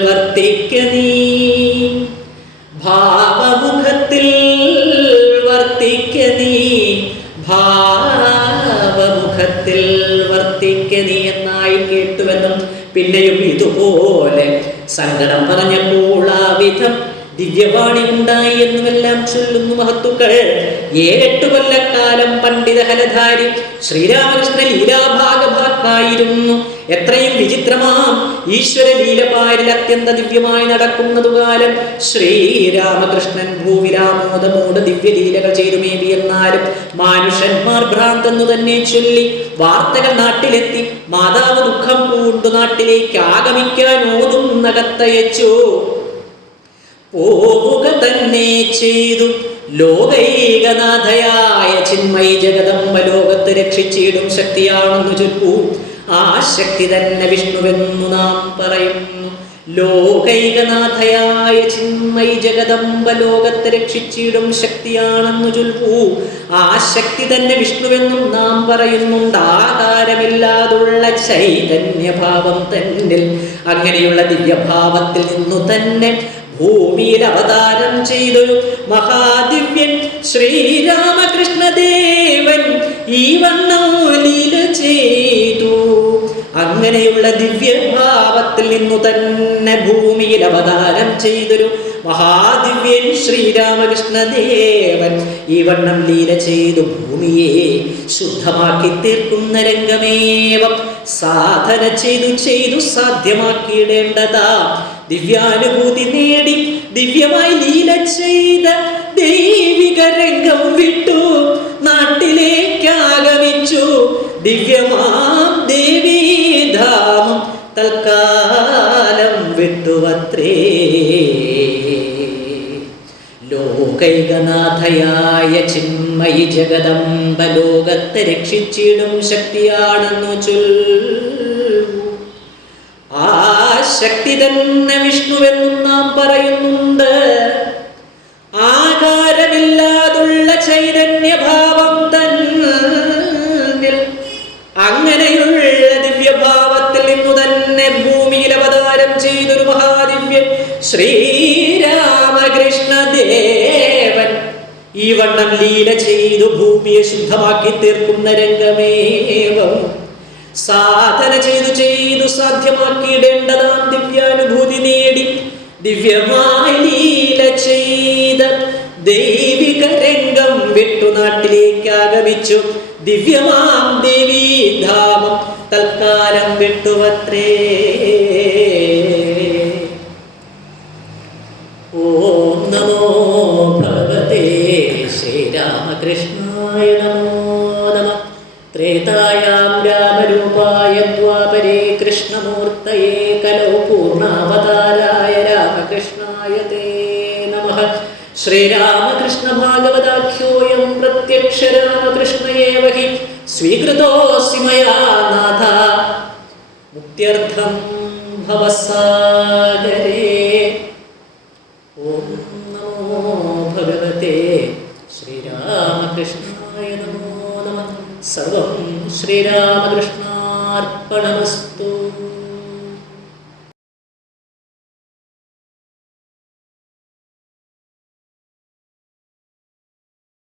വർത്തിക്ക നീ, ഭാവമുഖത്തിൽ വർത്തിക്ക നീ, ഭാവമുഖത്തിൽ വർത്തിക്ക നീ എന്നായി കേട്ടുവെന്നും പിന്നെയും ഇതുപോലെ സങ്കടം പറഞ്ഞപ്പോൾ ആ വിധം ദിവ്യവാണി ഉണ്ടായി എന്നുമെല്ലാം ചൊല്ലുന്നു മഹത്തുക്കൾ. 7-8 കൊല്ലക്കാലം പണ്ഡിത ഹലധാരി ശ്രീരാമകൃഷ്ണ ലീലാഭാഗഭാക്കായിരുന്നു. എത്രയും വിചിത്രമാം ഈശ്വര ലീലപാരിൽ അത്യന്ത ദിവ്യമായി നടക്കുന്നതുകാലം ശ്രീരാമകൃഷ്ണൻ ഭൂവിലാമോദമോട് ദിവ്യലീലകൾ ചെയ്തു മേവി. എന്നാലും മാനുഷന്മാർ ഭ്രാന്തെന്നു തന്നെ ചൊല്ലി വാർത്തകൾ നാട്ടിലെത്തി. മാതാവ് ദുഃഖം പൂണ്ടു നാട്ടിലേക്ക് ആഗമിക്കാൻ ഓതുന്ന കത്തയച്ചു. പോവുക തന്നെ ചെയ്തു. ലോകൈകനാഥയായ ചിന്മയി ജഗദംബ ലോകത്ത് രക്ഷിച്ചിടും ശക്തിയാണെന്നു ചൊല്ലൂ. ആ ശക്തി തന്നെ വിഷ്ണുവെന്നു നാം പറയുന്നു. ലോകൈകനാഥയായ ചിന്മയി ജഗദംബ ലോകത്തെ രക്ഷിച്ചിടും ശക്തിയാണെന്നു ചൊല്ലൂ. ആ ശക്തി തന്നെ വിഷ്ണുവെന്നും നാം പറയുന്നുണ്ട്. ആകാരമില്ലാതുള്ള ചൈതന്യഭാവം തന്നിൽ, അങ്ങനെയുള്ള ദിവ്യഭാവത്തിൽ നിന്നു തന്നെ ഭൂമിയിൽ അവതാരം ചെയ്തൊരു മഹാദിവ്യൻ ശ്രീരാമകൃഷ്ണദേവൻ ഈ വണ്ണം ലീല ചെയ്തു. അങ്ങനെയുള്ള ദിവ്യഭാവത്തിൽ നിന്നു തന്നെ ഭൂമിയിൽ അവതാരം ചെയ്തൊരു മഹാദിവ്യൻ ശ്രീരാമകൃഷ്ണദേവൻ ഈ വണ്ണം ലീല ചെയ്തു ഭൂമിയെ ശുദ്ധമാക്കി തീർക്കുന്ന രംഗമേവം സാധന ചെയ്തു സാധ്യമാക്കിയിടേണ്ടതാ. ദിവ്യാനുഭൂതി നേടി ദിവ്യമായി ലീല ചെയ്ത ദൈവിക രംഗം വിട്ടു നാട്ടിലേക്ക് ആഗമിച്ചു. ദിവ്യമാം ദേവീധാമം തൽക്കാലം വിട്ടുവത്രേ. ലോകൈകനാഥയായ ചിന്മയി ജഗദംബ ലോകത്തെ രക്ഷിച്ചിടും ശക്തിയാണെന്നു ചൊല്ലൂ. ആ ശക്തി തന്നെ വിഷ്ണുവെന്നും നാം പറയുന്നുണ്ട്. ആകാരമില്ലാതുള്ള ചൈതന്യഭാവം തന്നിൽ, അങ്ങനെയുള്ള ദിവ്യഭാവത്തിൽ നിന്നു തന്നെ ഭൂമിയിൽ അവതാരം ചെയ്തൊരു മഹാദിവ്യൻ ശ്രീരാമകൃഷ്ണദേവൻ ഈ വണ്ണം ലീല ചെയ്തു ഭൂമിയെ ശുദ്ധമാക്കി തീർക്കുന്ന രംഗമേവം സാധന ചെയ്തു സാധ്യമാക്കിയിടേണ്ടതാം ദിവ്യാനുഭൂതി നേടി ദിവ്യമായി ലീല ചെയ്ത ദൈവിക രംഗം വിട്ടു നാട്ടിലേക്ക് ആഗമിച്ചു. ദിവ്യമാം ദേവീധാമം തൽക്കാലം വിട്ടുവത്രേ. ഓം നമോ ഭഗവതേ ശ്രീരാമകൃഷ്ണായ നമോ നമഃ. ത്രേതായാം രാമരൂപായ ദ്വാപരേ കൃഷ്ണമൂർത്തയേ കലൗ പൂർണ്ണാവതാരായ രാമകൃഷ്ണായ തേ നമഃ. ശ്രീരാമകൃഷ്ണ ഭാഗവതാഖ്യോയം പ്രത്യക്ഷ രാമകൃഷ്ണയേവ ഹി സ്വീകൃതോऽസ്മി മയാ നാഥ മുക്ത്യർത്ഥം ഭവസാഗരേ. ഓം നമോ ഭഗവതേ ശ്രീരാമകൃഷ്ണായ നമോ നമഃ. സർവം ശ്രീരാമകൃഷ്ണാർപ്പണമസ്തു.